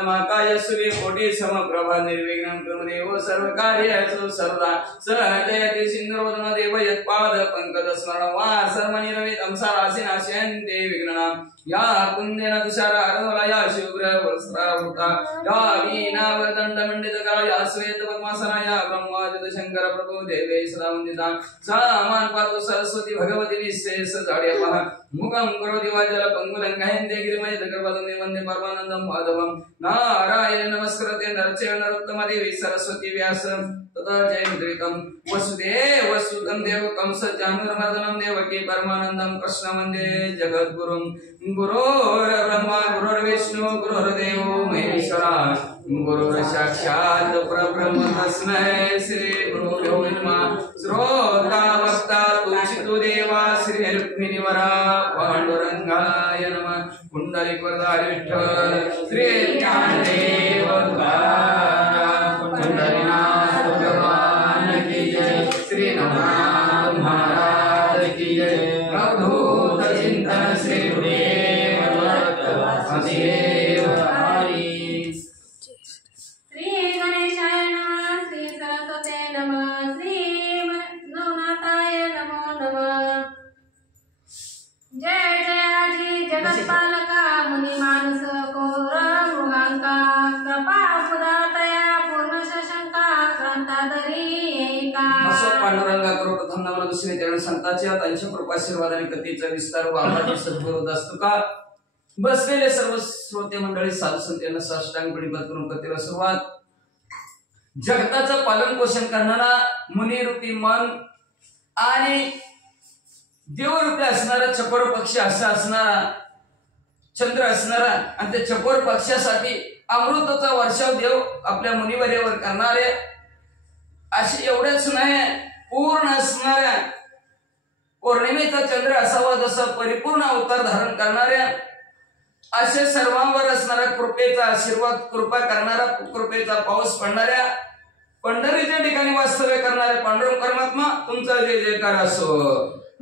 वक्रतुण्डमहाकाय सूर्यकोटि समप्रभा निर्विघ्नं कुरु देव सर्वकार्येषु सर्वदा जयति सिन्धुरोधन देव यत्पाद पंकज स्मरण वा सर्वनिरवितं सारासिनाशयन्ते विघ्नानां या कुन्देन तुषार अर्धवला या शुभ्र वस्त्रावृता या वीणावदण्डमण्डितकरा या श्वेत पद्मासना या ब्रह्माजत शंकर प्रभु देवे सदा वन्दिता सामान पातु सरस्वती भगवती निशेष जाड्यपः मुखं करोति वाजल पंगुलं गहन्ते गिरिमय जगर्वदने वन्दे परमानन्दं माधवं नारायण नमस्कृते नरचैव नरोत्तम देवी सरस्वती व्यास तथा जयमुद्रितं वसुदेव वसुतं देवकं सज्जानुर्मर्दनं देवकी परमानन्दं कृष्ण वन्दे जगद्गुरुं गुरुर्ब्रह्मा गुरुर्विष्णु गुरुर्देवो महेश्वरा गुरुर्साक्षात् परब्रह्म तस्मै श्री गुरुभ्यो नमः श्रोता वक्ता तुलसीतो देवा श्री रुक्मिणीवरा पांडुरंगाय नमः पुंडरीकवरदाय विठ्ठल श्री ज्ञानदेव पुंडरीनाथ भगवान की जय श्री नमः महाराज की जय अवधूत चिंतन श्री गुरुदेव दत्त हरिदेव हरि श्री गणेशाय नमः श्री सरस्वते नमः श्री नवनाथाय नमो नमः जय जयाजी जगत्पालका मुनि मानस कोर मृगांका कृपा पुदातया पूर्ण शशंका ग्रंथाधरी एका असो पांडुरंगा करोड धन्यवाद दुसरे चरण संतांच्या त्यांच्या कृपाशीर्वाद आणि कथेचा विस्तार वापराची सद्गुरू दास्तुका बसलेले सर्व श्रोते मंडळी साधू संत यांना साष्टांग प्रणिपात करून कथेला सुरुवात जगताचं पालन पोषण करणारा मुनिरूपी मन आणि देवरूपी असणारा चकोर पक्षी असा असणारा चंद्र असणारा आणि त्या चकोर पक्षासाठी अमृताचा वर्षाव देव आपल्या मुनिवर्यावर करणारे असे एवढेच नाही पूर्ण असणाऱ्या पौर्णिमेचा चंद्र असावा जसं परिपूर्ण अवतार धारण करणाऱ्या असे सर्वांवर असणारा कृपेचा आशीर्वाद कृपा करणारा कृपेचा पाऊस पडणाऱ्या पंढरीच्या ठिकाणी वास्तव्य करणारे पांडुरंग परमात्मा तुमचा जय जयकार असो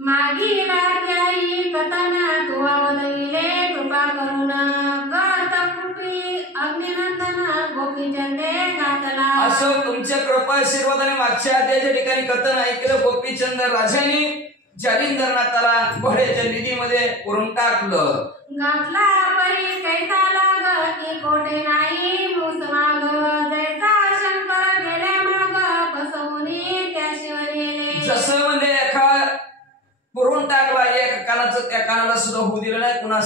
मागी राजाई कथना तू अवधविले कृपा करुण गत कृपी अग्निनंदन गोपी चंदे गातला असो तुमच्या कृपा आशीर्वादाने मागच्या अध्यायाच्या ठिकाणी कथन ऐकलं गोपीचंद राजांनी जालिंदरनाथाला घोड्याच्या निधीमध्ये पुरून टाकलं घातला परी कैसा लाग की कोठे नाही मुसमाग जैसा शंकर गेले माग फसवून त्या शिवनेले जसं म्हणजे एका पुरून टाकला एका कानाचं त्या कानाला सुद्धा होऊ दिलं नाही कुणाला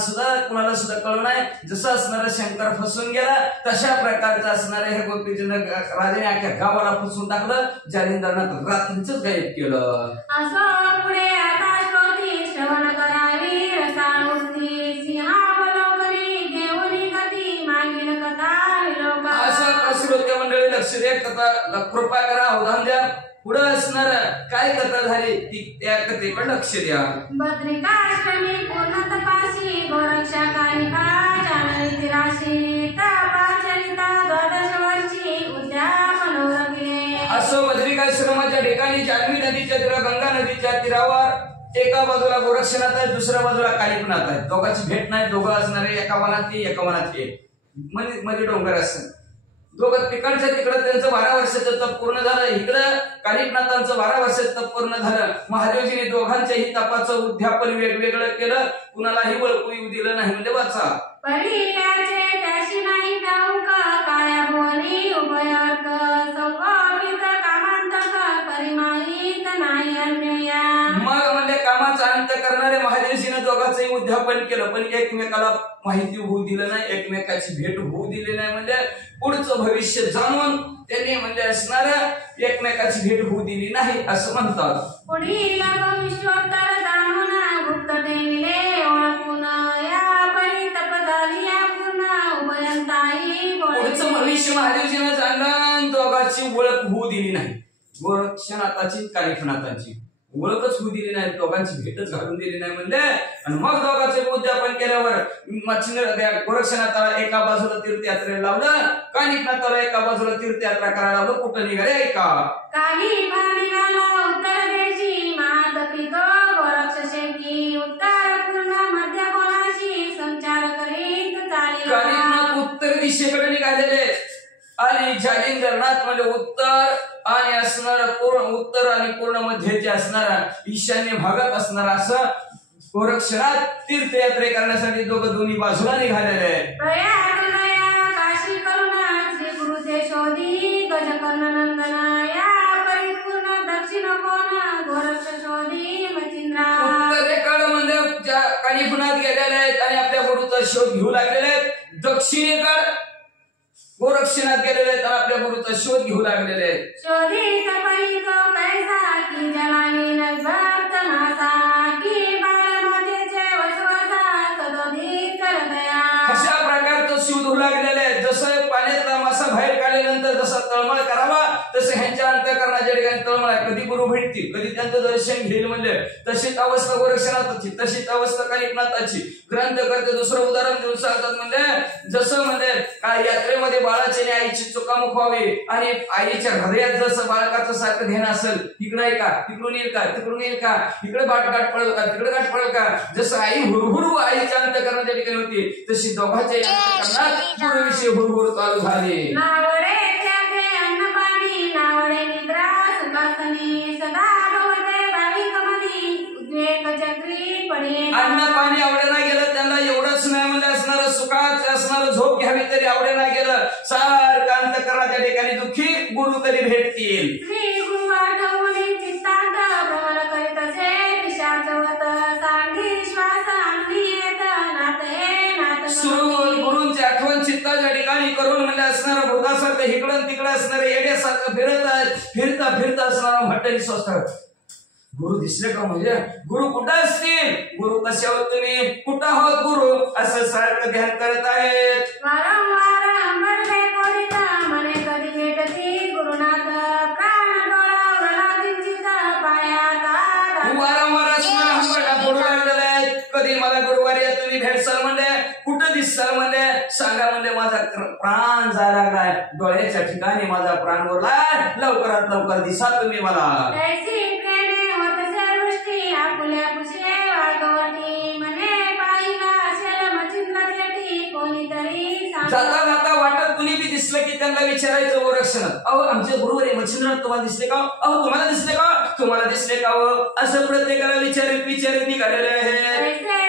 सुद्धा कळलं नाही जसं असणारा शंकर फसून गेला तशा प्रकारचं असणारे हे गोपीचंद राजाने अख्ख्या गावाला फसवून टाकलं जालिंदरनाथ रात्रीच गायब केलं असं पुढे आता श्रोती श्रवण करावी रसाळुस्ती सिंहावलोकनी घेऊन कधी मागील कथा विलोका असं श्रोते मंडळी लक्ष द्या कथा कृपा करा अवधान द्या पुढे असणार काय कथा झाली ती त्या कथेकडे लक्ष द्या बद्रिकाष्टमी पूर्ण तपासी गोरक्षा कालिका जानवी राशी तपाचरिता द्वादश वर्षी उद्यापन उरकले असो बद्रिकाश्रमाच्या ठिकाणी जान्हवी नदीच्या तीरावर गंगा नदीच्या तीरावर एका बाजूला गोरक्षनाथ आहे दुसऱ्या बाजूला कालिकनाथ आहे दोघांची भेट नाही दोघं असणारे एका वनात एका वनात मध्ये डोंगर असतात दोघं तिकडच्या तिकडं त्यांचं 12 वर्षाचं तप पूर्ण झालं इकडं कालिकनाथांचं 12 वर्षाचं तप पूर्ण झालं महादेवजीने दोघांच्याही तपाचं उद्यापन वेगवेगळं केलं कुणालाही वळखू येऊ दिलं नाही म्हणजे वाचा परियाचे त्याशी नाही ठाऊक काया भुवनी उभयर्क संगोपित कामांतक परिमाहित नाही अन्यया मग म्हणजे कामाचा अंत करणारे महादेवजीने दोघांचंही उद्यापन केलं पण एकमेकाला माहिती होऊ दिलं नाही एकमेकाची भेट होऊ दिली नाही म्हणजे पुढचं भविष्य जाणून त्यांनी म्हणजे असणाऱ्या एकमेकाची भेट होऊ दिली नाही असं म्हणतात पुढील भविष्योत्तर जाणून गुप्त ठेविले ओळखून या परी तपदारी पूर्ण उभयंताही पुढचं भविष्य महादेवजीने जाणलं दोघांची ओळख होऊ दिली नाही गोरक्षनाथाची कालिकनाथाची ओळखच होऊ दिली नाही दोघांची भेटच घालून दिली नाही म्हणजे आणि मग दोघांचे उद्यापन केल्यावर गोरक्षनाथाला एका बाजूला तीर्थयात्रेला लावलं कालिकनाथाला एका बाजूला तीर्थयात्रा करायला लावलं कुठं निघाले ऐका काही निघाला उत्तर देशी महादपिक गोरक्षशेकी उत्तर पूर्ण मध्य कोणाशी संचार करीत चालला कालिकनाथ उत्तर दिशेकडे निघालेले आणि जालिंदरनाथ म्हणजे उत्तर आणि असणारा पूर्ण उत्तर आणि पूर्ण मध्यचे असणारा ईशान्य भागात असणारा असं गोरक्षनाथ तीर्थयात्रे करण्यासाठी दोन्ही बाजूला निघालेले आहे. काशी करुणा श्री गुरुते शोधी गजकर्ण नंदनाया परिपूर्ण दक्षिण कोण गोरक्ष शोधी मचिंद्रा. उत्तरेकडे म्हणजे ज्या कानिफुनात गेलेले आहेत आणि आपल्या गुरुचा शोध घेऊ लागलेले आहेत. दक्षिणेकडे गोरक्षनाथ गेलेले आहेत आणि आपल्या गुरुचा शोध घेऊ लागलेले आहेत. शोधी सपरी तो कैसा की जलानी भक्त नासा की बाळमातेचे वसवासा सदोदी करदया. अशा प्रकारचं शोध होऊ लागलेले आहे. जसं पाण्यातला मासा बाहेर काढल्यानंतर जसा तळमळ करावा तसं ह्यांच्या अंतःकरणाच्या ठिकाणी तळमळ आहे. कधी गुरु भेटतील, कधी त्यांचं दर्शन घेईल म्हणजे तशीच अवस्था गोरक्षनाथाची, तशीच अवस्था कानिफनाथाची. ग्रंथ करते दुसरं उदाहरण देऊन सांगतात म्हणजे जसं म्हणजे यात्रेमध्ये बाळाची आणि आईची चुकामुक व्हावी आणि आईच्या हृदयात जसं बाळकाचं सारखं ध्यान असेल, इकडे आहे का, तिकडून येईल का, तिकडून येईल का, इकडे गाठ पडेल का, तिकडे गाठ पडेल का, जसं आई हुरहुर आईच्या अंतःकरणाच्या ठिकाणी होती तशी दोघांच्या अंतःकरणात गुरुविषयी हुरहुर चालू झाली. नावडे त्यागे अन्नपाणी नावडे निद्रा सुखासनी सदा भवते भाविक मनी उद्वेग चक्री पडे. अन्न पाणी आवडेना गेलं त्यांना, एवढंच नाही म्हणजे असणारं सुखात असणारं झोप घ्यावी तरी आवडेना गेलं. सारखं अंतःकरणाच्या ठिकाणी दुःखी गुरु कधी भेटतील. श्री गुरु आठवणी चित्तांत भ्रमण करीत असे पिशाचवत सांगी श्वास आणून येत नाथ हे नाथ. गुरूंची आठवण चित्ताच्या ठिकाणी करून म्हणजे असणारं भूतासारखं इकडं तिकडं असणारं येड्यासारखं फिरता फिरता असणारा म्हटली स्वस्त गुरु दिसले का म्हणजे गुरु कुठं असतील, गुरु कसे आहोत तुम्ही, कुठं आहोत गुरु असं सारखं ध्यान करत आहेत. वारंवार अंबरले कोरित मने कधी भेटती गुरुनाथ प्राण डोळा उरला किंचित पायात. वारंवार असणारा हंबरडा पडू लागलेला आहे. कधी मला गुरुवारी तुम्ही भेटसाल म्हणजे, कुठं दिससाल म्हणजे सांगा म्हणजे माझा प्राण जायला लागलाय, डोळ्याच्या ठिकाणी माझा प्राण उरलाय, लवकरात लवकर दिसा तुम्ही मला. आपुल्या पुशे वागवटी मने पाहिला असेल मचिंद्राची कोणीतरी. जाता जाता वाटत कुणी बी दिसलं की त्यांना विचारायचं गोरक्षनाथ, अहो आमचे गुरुवर आहे मच्छिंद्रनाथ तुम्हाला दिसले का, अहो तुम्हाला दिसले का, तुम्हाला दिसले का, असं प्रत्येकाला विचारित निघालेले आहे. ऐसे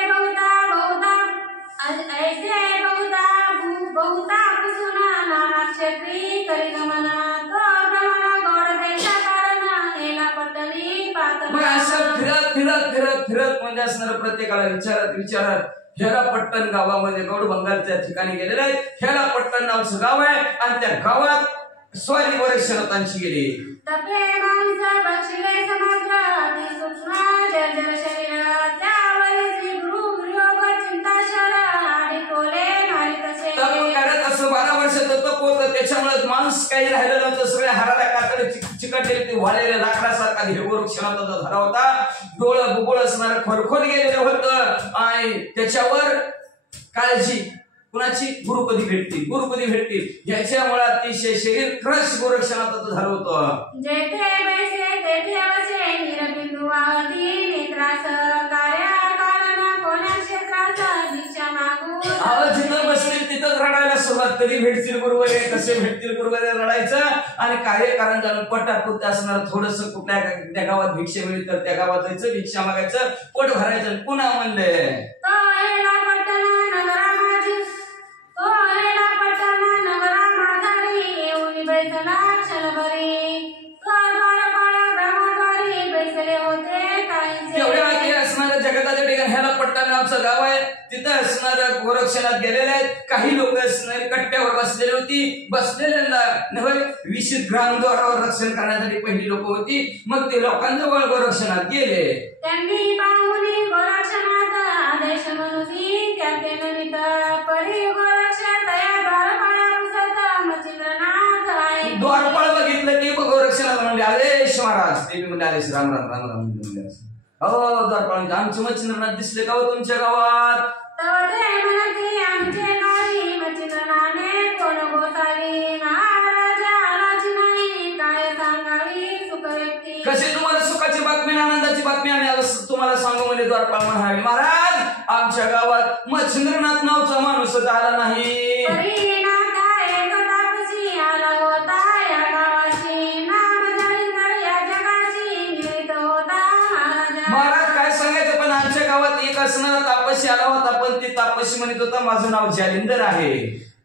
बहुता कुसुना नाना क्षेत्री करी गमना तो भ्रमण गोड देशा कारण हेला पटली पात. मग असं फिरत म्हणजे असणार प्रत्येकाला विचारत हेलापट्टण गावामध्ये गौड बंगालच्या ठिकाणी गेलेले आहेत. हेलापट्टण नावचं गाव आहे आणि त्या गावात स्वारी गोरक्षनाथांची गेली. तपे मांस बक्षिले समुद्र अति सूक्ष्म जर्जर शरीर त्यावर श्री गुरु योग चिंता शर आणि टोले मारी तसे. तप करत असं 12 वर्षाचं तप होतं, त्याच्यामुळे मांस काही राहिलं नव्हतं, सगळ्या हाराला कातडे चिकटलेले ते वाळलेल्या लाकडासारखा हे गोरक्षनाथाचा धरा होता. डोळं बुबुळ असणारं खरखोर गेलेलं होतं आणि त्याच्यावर काळजी कुणाची, गुरु कधी भेटतील याच्यामुळे अतिशय शरीर क्रश गोरक्षनाथाचं झालं होतं. जेथे बैसे तेथे वसे निरबिंदू वाहती नेत्रास कार्य कारण कोण्या क्षेत्रास भिक्षा मागू. जिथं बसतील तिथंच रडायला सुरुवात, कधी भेटतील गुरुवारी, कसे भेटतील गुरुवारी रडायचं आणि कार्यकारण जाणून पटापुरतं असणार थोडस कुठल्या गावात भिक्षा मिळेल तर त्या गावात जायचं, भिक्षा मागायचं, पोट भरायचं. पुन्हा म्हणले नावचं गाव आहे, तिथं असणाऱ्या गोरक्षनाथ गेलेले आहेत. काही लोक असणारे कट्ट्यावर बसलेली होती, बसलेल्यांना नव्हे 20 ग्राम द्वारावर रक्षण करण्यासाठी पहिली लोक होती. मग ते लोकांजवळ गोरक्षनाथ गेले. त्यांनी पाहुनी गोरक्षनाथ आदेश म्हणून त्याचे नमित परी गोरक्ष तया द्वारपाळा पुसत मचिंद्रनाथ आहे. द्वारपाळ बघितलं की गोरक्षनाथ म्हणले आदेश महाराज. ते म्हणले आदेश राम राम राम राम. हो द्वारपाळ आमचे मच्छिंद्रनाथ दिसले का हो तुमच्या गावात. आमचे गावी मच्छिंद्रनाने कोण गोसावी महाराजा आलाची नाही काय सांगावी सुख व्यक्ती. कशी तुम्हाला सुखाची बातमी आनंदाची बातमी आम्ही तुम्हाला सांगू म्हणजे द्वारपाळ म्हणाले महाराज आमच्या गावात मच्छिंद्रनाथ नावचा माणूस आला नाही. तापसी आला होता, पण ती तापसी म्हणत होता माझं नाव जालिंदर आहे.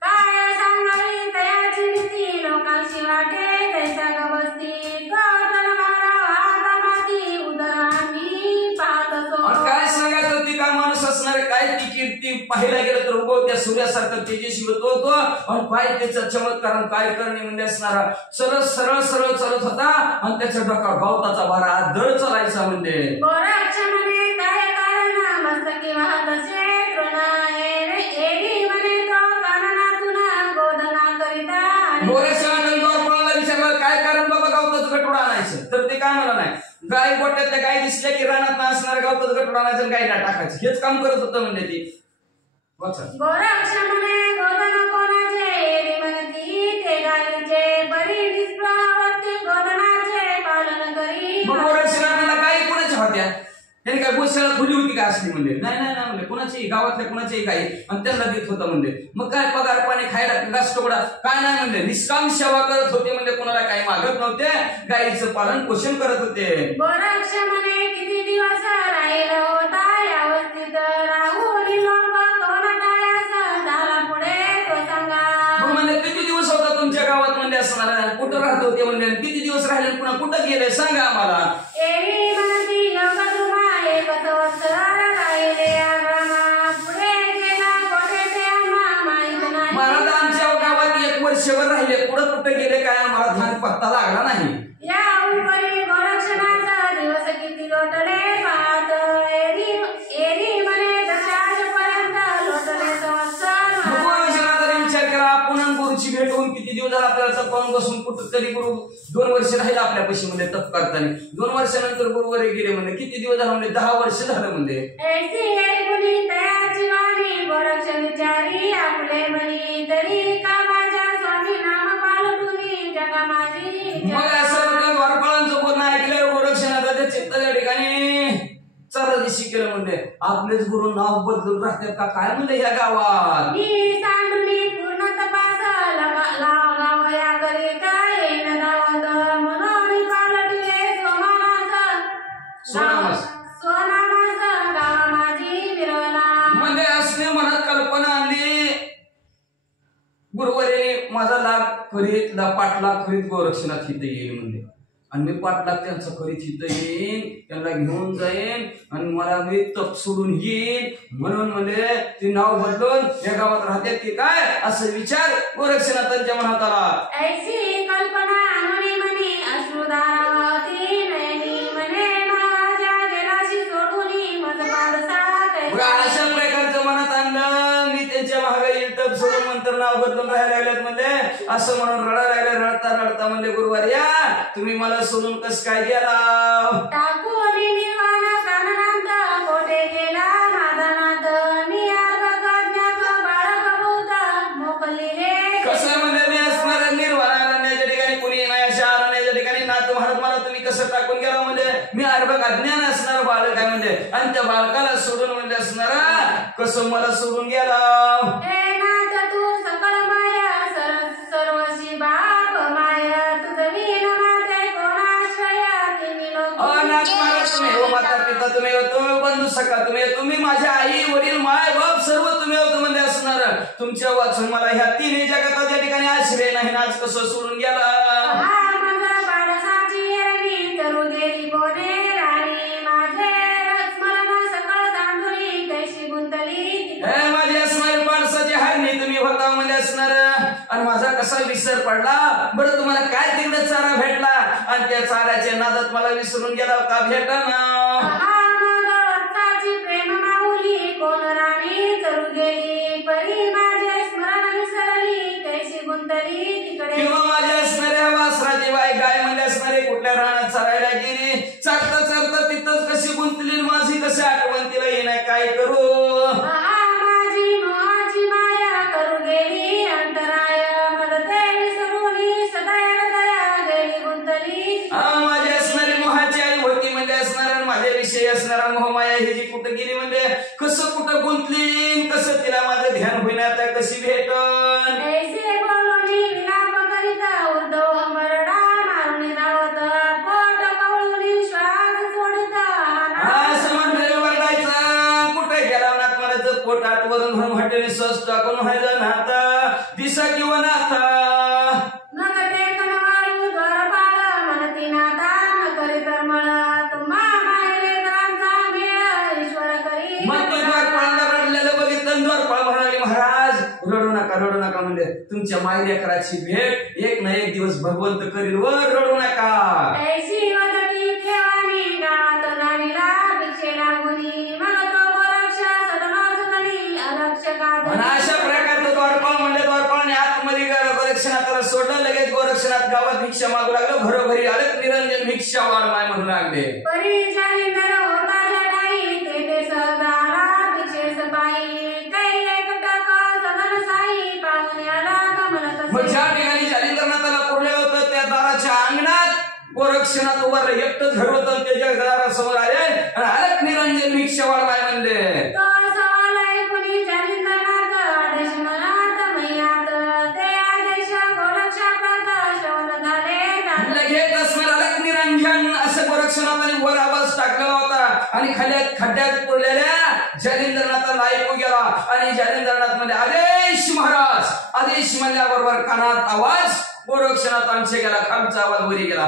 काय सांगावी तयाची भीती लोकांशी वाटे तैसा गवस्ती काय सांगायचं ती का माणूस असणार काय ती कीर्ती पाहायला गेलं तर उभं त्या सूर्यासारखं तेजस्वी होतो आणि पाय त्याचा चमत्कार काय करणे म्हणजे असणारा सरळ सरळ सरळ चालत होता आणि त्याच्या डोक्यावर गवताचा भारा दर चालायचा म्हणजे काय कारण मस्तकी वाहत असे तृणा एरी म्हणे तो काननातून गोदना करिता गोरेशा नंदवर कोणाला विचारलं काय कारण बाबा गवताचं गटोडा आणायचं, तर ते काय म्हणा नाही गाय गोट्यातल्या गाय दिसल्या की रानात असणाऱ्या गवताचं गटोडा आणायचं गायला टाकायचं हेच काम करत होतं म्हणजे ती. गोरक्ष म्हणे गोदन कोणाचे एरी म्हणती ते गायीचे बरी निष्प्रवृत्ती गोदनाचे पालन करी. मग गोरक्षणाला गाय कोणाच्या होत्या, त्यांनी काय गोशाळा खुली होती का असली म्हणजे नाही नाही ना म्हणजे कुणाची गावातल्या कुणाच्याही गायी आणि त्यांना देत होता म्हणजे. मग काय पगार पाणी खायला घास तुकडा काय नाही म्हणजे निष्काम सेवा करत होते म्हणजे कोणाला काही मागत नव्हते, गायीचं पालन पोषण करत होते. गोरक्ष म्हणे किती दिवस राहिला होता या अवस्थेत राहून झाला पुढे तो सांगा. मग म्हणजे किती दिवस होता तुमच्या गावात म्हणजे असणार, कुठं राहत होते म्हणजे किती दिवस राहिले पुन्हा कुठं गेले सांगा आम्हाला. एरी म्हणती योग तुम्हा एक संवत्सर राहिले आग्रमा पुढे गेला कोठे ते आम्हा माहित नाही. महाराज आमच्या गावात 1 वर्षभर राहिले पुढं कुठे गेले काय आम्हाला धान पत्ता लागला नाही. या उपरी गोरक्षणाचा दिवस किती लोटले पाहत एरी म्हणे दशाजपर्यंत लोटले संवत्सर. गोरक्षणाचा विचार केला आपण गुरुची भेट होऊन किती दिवस झाला आपल्याला पाहून बसून कुठं तरी गुरु 2 वर्ष राहिला आपल्या पशीमध्ये तप करताना. 2 वर्षानंतर गुरुवारी गेले म्हणजे किती दिवस झाला म्हणजे 10 वर्ष झालं म्हणजे. ऐसी ऐकुनी तयाची वाणी गोरक्ष विचारी आपले म्हणी तरी का माझ्या स्वामी नाम पालटुनी जगा माझी. मग असं द्वारपाळांचं बोलणं ऐकल्यावर गोरक्षणाचा त्या चित्ताच्या ठिकाणी चरदिशी केलं म्हणजे आपलेच गुरु नाव बदलून राहतात का काय म्हणजे या गावात. मी सांडुनी पूर्ण तपास गाव या करिता येण दावत म्हणून पालटले सोनामास गावा माझी विरवला. म्हणजे असणे मनात कल्पना आणली गुरुवारी माझा लाग करीत पाठलाग करीत गोरक्षणात हित येईल म्हणजे आणि मी पाठलाग त्यांचा करीत हित येईन त्यांना घेऊन जाईन आणि मला मी तप सोडून येईन म्हणून म्हणजे ते नाव बदलून या गावात राहतात की काय असं विचार गोरक्षणात त्यांच्या मनात आला. ऐसी कल्पना मनी मनी अश्रुधारावती नयनी म्हणे महाराजा गेलाशी सोडून मज पारसा. अशा प्रकारचं मनात आणलं मी त्यांच्या महागाई तप सोडून मंत्र नाव बदलून राहायला लागल्यात म्हणजे असं म्हणून रडायला लागले. रडता रडता म्हणजे गुरुवारी या तुम्ही मला सोडून कस काय गेला. टाकून निर्वाण काननांत कोठे गेला माझा नाथ मी अर्धज्ञात बाळक भूत मोकलिले. कसं म्हणजे मी असणार निर्वाण अरण्याच्या ठिकाणी कुणी नाही अशा अरण्याच्या ठिकाणी नाथ महाराज मला तुम्ही कसं टाकून गेला म्हणजे मी अर्भक अज्ञान असणार बाळक आहे म्हणजे आणि त्या बालकाला सोडून म्हणजे असणारा कसं मला सोडून गेला. हे नाथ तू सकळ माया सर्वशी बाप माया तुझ वीण माते कोणाश्रय तिन्ही लोक. नाथ महाराज तुम्ही हो माता पिता तुम्ही हो तुम्ही बंधू सखा तुम्ही तुम्ही माझ्या आई वडील माय बाप सर्व तुम्ही होतो म्हणजे असणार तुमच्या वाचून मला ह्या 3 जगात त्या ठिकाणी आश्रय नाही आज कसं सोडून गेला. आणि माझा कसा विसर पडला बरं तुम्हाला काय तिकडे चारा भेटला आणि त्या चाऱ्याच्या नादात मला विसरून गेला का भेटा ना. प्रेम माऊली कोण राणी चरू गेली परी माझे स्मरण विसरली कैसी गुंतली तिकडे. किंवा माझ्या असणाऱ्या वासराची बाई गाय म्हणजे असणारे कुठल्या रानात चरायला गेली चालता चालता तिथंच कशी गुंतली माझी कशी आठवण तिला येणार काय करू. माझी मोहाची माया करू गेली अंतराय मदते विसरूनी सदैव दया गेली गुंतली. माझी असणारी मोहाची आई होती म्हणजे असणार माझ्या विषयी असणारा मोहमाया ही जी कुठं गेली म्हणजे कसं कुठं गुंतली कसं तिला माझं ध्यान होईना कशी भेटन. ऐसे बोलूनी विलाप करीत उद्धव मरडा मारुनी रावत पोट कवळूनी श्वास सोडित. असं म्हटलं वरडायचं कुठे गेला ना दिसा किंवा नाथा मग ते कनवाळू द्वारपाल म्हणती नाथा न करी तर म्हणा तुम्हा मायले करांचा मेळ ईश्वर करी. मग ते द्वारपाळाला रडलेलं बघितलं. द्वारपाळ म्हणाले महाराज रडू नका म्हणजे तुमच्या मायलेकराची भेट एक ना एक दिवस भगवंत करील वर रडू नका. ऐशी वदनी ठेवानी गावात गाडीला भिक्षे लागुनी मग तो गोरक्ष सदना सदनी अलक्ष आणि अशा प्रकारचं द्वारपाळ म्हणले. द्वारपाळने आतमध्ये गोरक्षनाथाला सोडलं. लगेच गोरक्षनाथ गावात भिक्षा मागू लागलं. घरोघरी आलं. निरंजन भिक्षा वाढवाय म्हणू लागले. परी जालिंदर होता जटाई तेथे सहदारा भिक्षेस बाई काही एक टका सदन साई पाहुण्याला कमलत मग ज्या ठिकाणी जालिंदरनाथाला पुरलेलं होतं त्या दाराच्या अंगणात गोरक्षनाथ उभा एकटंच घर होतं. त्याच्या दारासमोर आले आणि आलं निरंजन भिक्षा वाढवाय म्हणले. तो सवाल ऐकून जालिंदरनाथ आदेश मनात मैयात ते आदेश गोरक्षाप्रत श्रवण झाले. लगेच असणार आलं निरंजन असं गोरक्षनाथाने वर आवाज टाकलेला होता आणि खड्ड्यात पुरलेल्या जालिंदरनाथाला ऐकू गेला. आणि जालिंदरनाथ मध्ये आदेश महाराज आदेश म्हणल्याबरोबर कानात आवाज गोरक्षनाथांचे गेला. खालचा आवाज वरी गेला.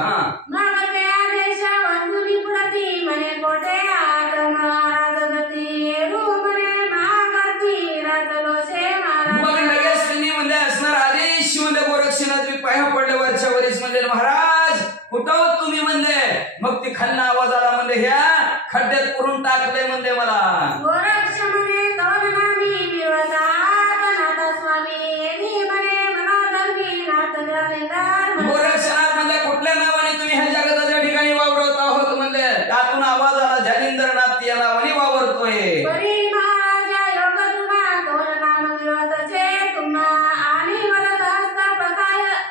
मग ते आदेश वंदुनी पुरती म्हणे कोठे आत महाराज दती रूपणे महागती राजलोसे महाराज. मग लगेच त्यांनी म्हणजे असणार आदेश म्हणले गोरक्षनाथ पाया पडले वरच्या वरीच म्हणले महाराज कुठं तुम्ही म्हणले. मग ती खालना आवाज आला म्हणले ह्या खड्ड्यात पुरून टाकले म्हणले मला. गोरक्ष म्हणे कवन नामी मिळवतात नाथ स्वामी मी म्हणे मनोधर्मी नाथ जालिंदर. गोरक्षनाथ म्हणले कुठल्या नावाने तुम्ही ह्या जगाच्या ठिकाणी वावरत आहोत म्हणले. त्यातून आवाज आला जालिंदरनाथ या नावाने वावरतोय. परी महाराजा योग तुम्हा कवन नाम मिळवतसे तुम्हा आणि वरद हस्त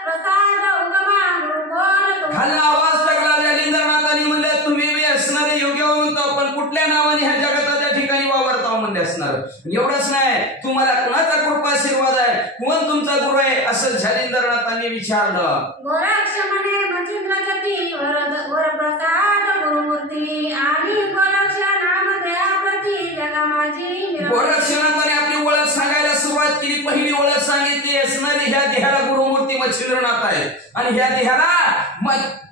प्रसाद उगमा गुरुगोर. खालना आवाज टाकला जालिंदरनाथांनी म्हणले तुम्ही बी असणारे योग्य म्हणतो पण कुठल्या नावाने ह्या जगाच्या ठिकाणी वावरता म्हणले असणार. एवढंच नाही तुम्हाला कुणाचा कृपा आशीर्वाद आहे कोण तुमचा गुरु आहे असं जालिंदरनाथांनी विचारलं. गोरक्ष म्हणे मच्छिंद्र जती वर प्रसाद गुरुमूर्ती आणि गोरक्ष नाम दया प्रती जगा माझी. गोरक्षनाथाने आपली ओळख सांगायला सुरुवात केली. पहिली ओळख सांगितली असणारी ह्या देहाला गुरुमूर्ती मच्छिंद्रनाथ आहे आणि ह्या देहाला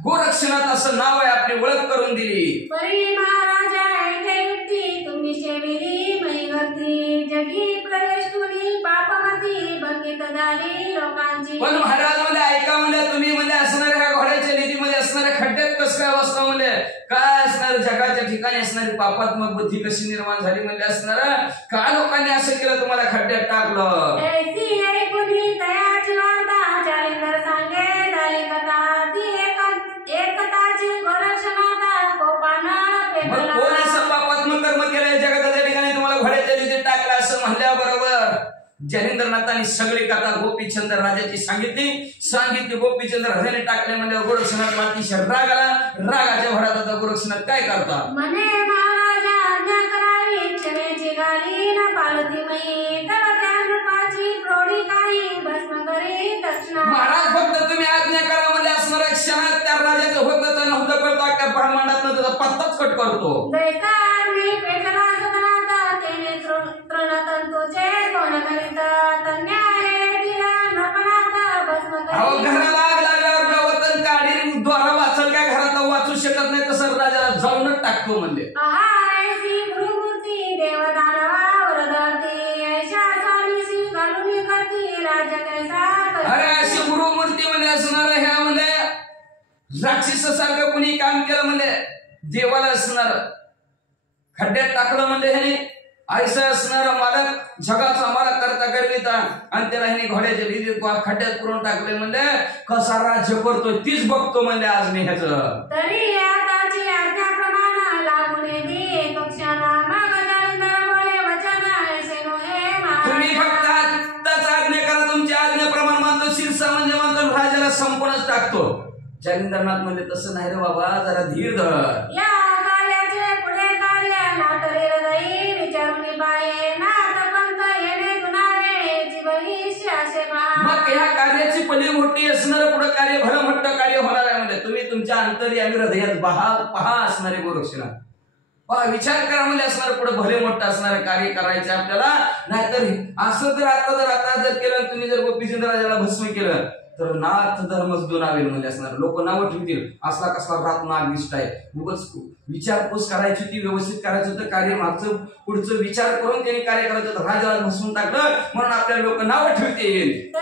गोरक्षनाथ असं नाव आहे. आपली ओळख करून दिली. परी महाराजा ऐके युक्ती तुम्ही शेविली मैगती जगी प्रवेशुनी पापमती बंकित झाली लोकांची. पण महाराज म्हणजे ऐका म्हणजे तुम्ही म्हणजे असणाऱ्या ह्या घोड्याच्या निधीमध्ये असणाऱ्या खड्ड्यात कसं काय अवस्था म्हणजे काय असणार जगाच्या ठिकाणी असणारी पापात्मक बुद्धी कशी निर्माण झाली म्हणजे असणार का लोकांनी असं केलं तुम्हाला खड्ड्यात टाकलं. ऐसी ऐकुनी दयाची वार्ता जालिंदर सांगे झाली कथा ती एकताची गोरक्षनाथा कोपानं पेटला. कोण असं पापात्मक कर्म केलंय जगाच्या ठिकाणी तुम्हाला घोड्याच्या निधीत टाकलं असं म्हणल्याबरोबर जालिंदरनाथांनी सगळी कथा गोपीचंद राजाची सांगितली. गोपीचंद राजाने टाकले म्हणजे गोरक्षनाथ अतिशय राग आला. रागाच्या भरात आता गोरक्षनाथ काय करतात म्हणे महाराजा आज्ञा करावी क्षमेची गाली न पालती मई तव त्या नृपाची प्रौढी काही भस्म करी दक्षिणा. महाराज फक्त तुम्ही आज्ञा करा म्हणजे असणाऱ्या क्षणात त्या राजाचं होतं नव्हतं करतो अख्ख्या ब्रह्मांडात त्याचा पत्ताच कट करतो. दैतार मी पेटला सदनात तेने तृणतंतूचे कोण करीत तन्याये तिला नपनात भस्म अहो करी. घराला आग लागल्यावर गवतन काढी द्वारा वाचल काय घरात वाचू शकत नाही तसं राजाला जाऊनच टाकतो म्हणजे. आहारेसी गुरुमूर्ती देवदानवा वरदती ऐशा स्वामीसी घालून करती राज्य कैसा करती. अरे अशी गुरुमूर्ती म्हणजे असणार ह्या म्हणजे राक्षसासारखं कुणी काम केलं म्हणजे देवाला असणार खड्ड्यात टाकलं म्हणजे ह्याने ऐसा असणारा मालक जगाचा मालक करता करविता आणि त्याला ह्याने घोड्याच्या लिहित खड्ड्यात पुरून टाकले म्हणजे कसा राज्य करतो तीच बघतो म्हणजे आज मी ह्याचं. तरी आताची आज्ञाप्रमाणे लागून दे कक्षाला मग जालिंदर बोले वचन ऐसे नोहे तुम्ही फक्त आत्ताच आज्ञा करा. तुमच्या आज्ञेप्रमाणे मानतो शिरसा म्हणजे मानतो राजाला संपूर्णच टाकतो. जालिंदरनाथ म्हणजे तसं नाही रे बाबा जरा धीर धर. या कार्याचे पुढे कार्य नातरे हृदयी विचारून बाये नाथ पंत येणे गुणावे जीवनीशी असे मग ह्या कार्याची पहिली मोठी असणारं पुढे कार्य भलं मोठं कार्य होणार आहे म्हणजे तुम्ही तुमच्या अंतर्यामी हृदयात पहा असणारे गोरक्षनाथ विचार करा म्हणजे असणार पुढे भले मोठं असणार कार्य करायचं आपल्याला. नाहीतर असं आता जर केलं तुम्ही जर गोपीचंद राजाला भस्म केलं तर नाथ धर्मच दोनावेल म्हणजे असणार. लोक नावं ठेवतील असला कसला रात नागिष्ट आहे. उगाच विचारपूस करायची होती, व्यवस्थित करायचं होतं कार्य, मागचं पुढचं विचार करून त्यांनी कार्य करायचं होतं. राजाला भस्मून टाकलं म्हणून आपल्या लोक नावं ठेवतील.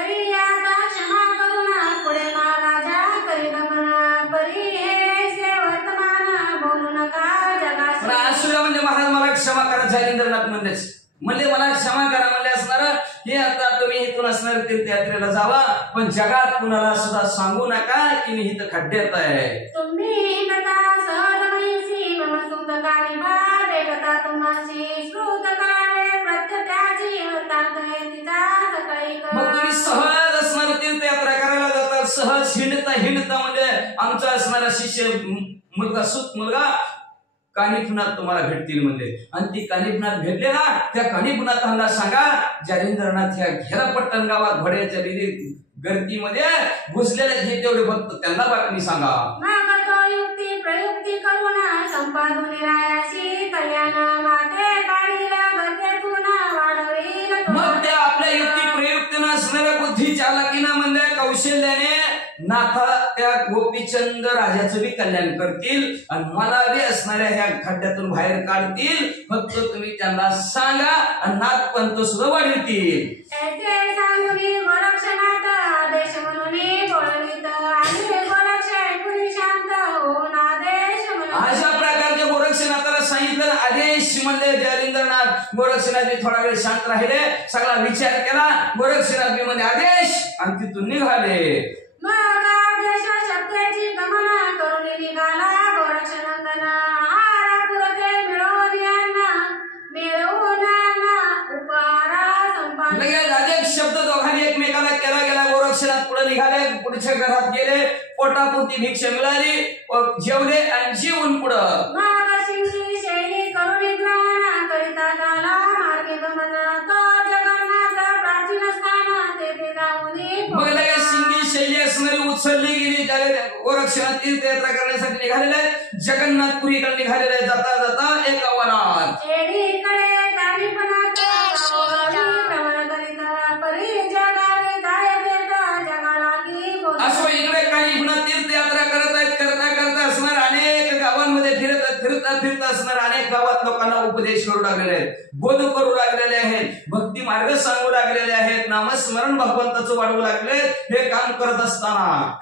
म्हणजे महाराज मला क्षमा करा जालिंद्रनाथ म्हणले मला क्षमा करा म्हणले असणार. हे आता तुम्ही इथून असणार तीर्थयात्रेला जावा पण जगात कुणाला सुद्धा सांगू नका की मी इथं खड्ड्यात आहे. मग तुम्ही सहज असणार तीर्थयात्रा करायला जातात. सहज हिंडता म्हणजे आमचा असणारा शिष्य मुलगा सुत मुलगा कानिफनाथ तुम्हाला भेटतील म्हणजे. आणि ती कानिफनाथ भेटले ना त्या कानिफनाथांना सांगा जालिंद्रनाथ ह्या घेरापट्टण गावात घोड्याच्या गर्दीमध्ये घुसलेले हे तेवढे भक्त त्यांना बातमी सांगा. मग त्या आपल्या युक्ती प्रयुक्तीनं असणाऱ्या बुद्धी चालाकीनं म्हणजे कौशल्याने नाथा त्या गोपीचंद राजाचं बी कल्याण करतील आणि मला बी असणाऱ्या ह्या खड्ड्यातून बाहेर काढतील. फक्त तुम्ही त्यांना सांगा आणि नाथपंथ सुद्धा वाढवतील. अशा प्रकारचे गोरक्षनाथाला सांगितलं. आदेश म्हणले जालिंद्रनाथ. गोरक्षनाथ थोडा वेळ शांत राहिले, सगळा विचार केला. गोरक्षनाथ मध्ये आदेश आणि तिथून निघाले. शब्द दोघांनी एकमेकाला केला गेला. गोरक्षनाथ पुढे निघाले, पुढच्या घरात गेले, पोटापुरती भिक्षा मिळाली, जेवले आणि जेवून पुढं मग लगेच सिंगी शैली असणारी उचलली गेली. गोरक्षनाथ तीर्थयात्रा करण्यासाठी निघालेले जगन्नाथपुरीकडे निघालेले. जाता जाता एका वनात असो इकडे काही पुन्हा तीर्थयात्रा करता असणार. अनेक गावांमध्ये फिरता असणार. अनेक गावात लोकांना उपदेश करू लागलेले आहेत, बोध करू लागलेले आहेत, भक्ती मार्ग सांगू लागलेले आहेत, नामस्मरण भगवंताचं वाढवू लागले. हे काम करत असताना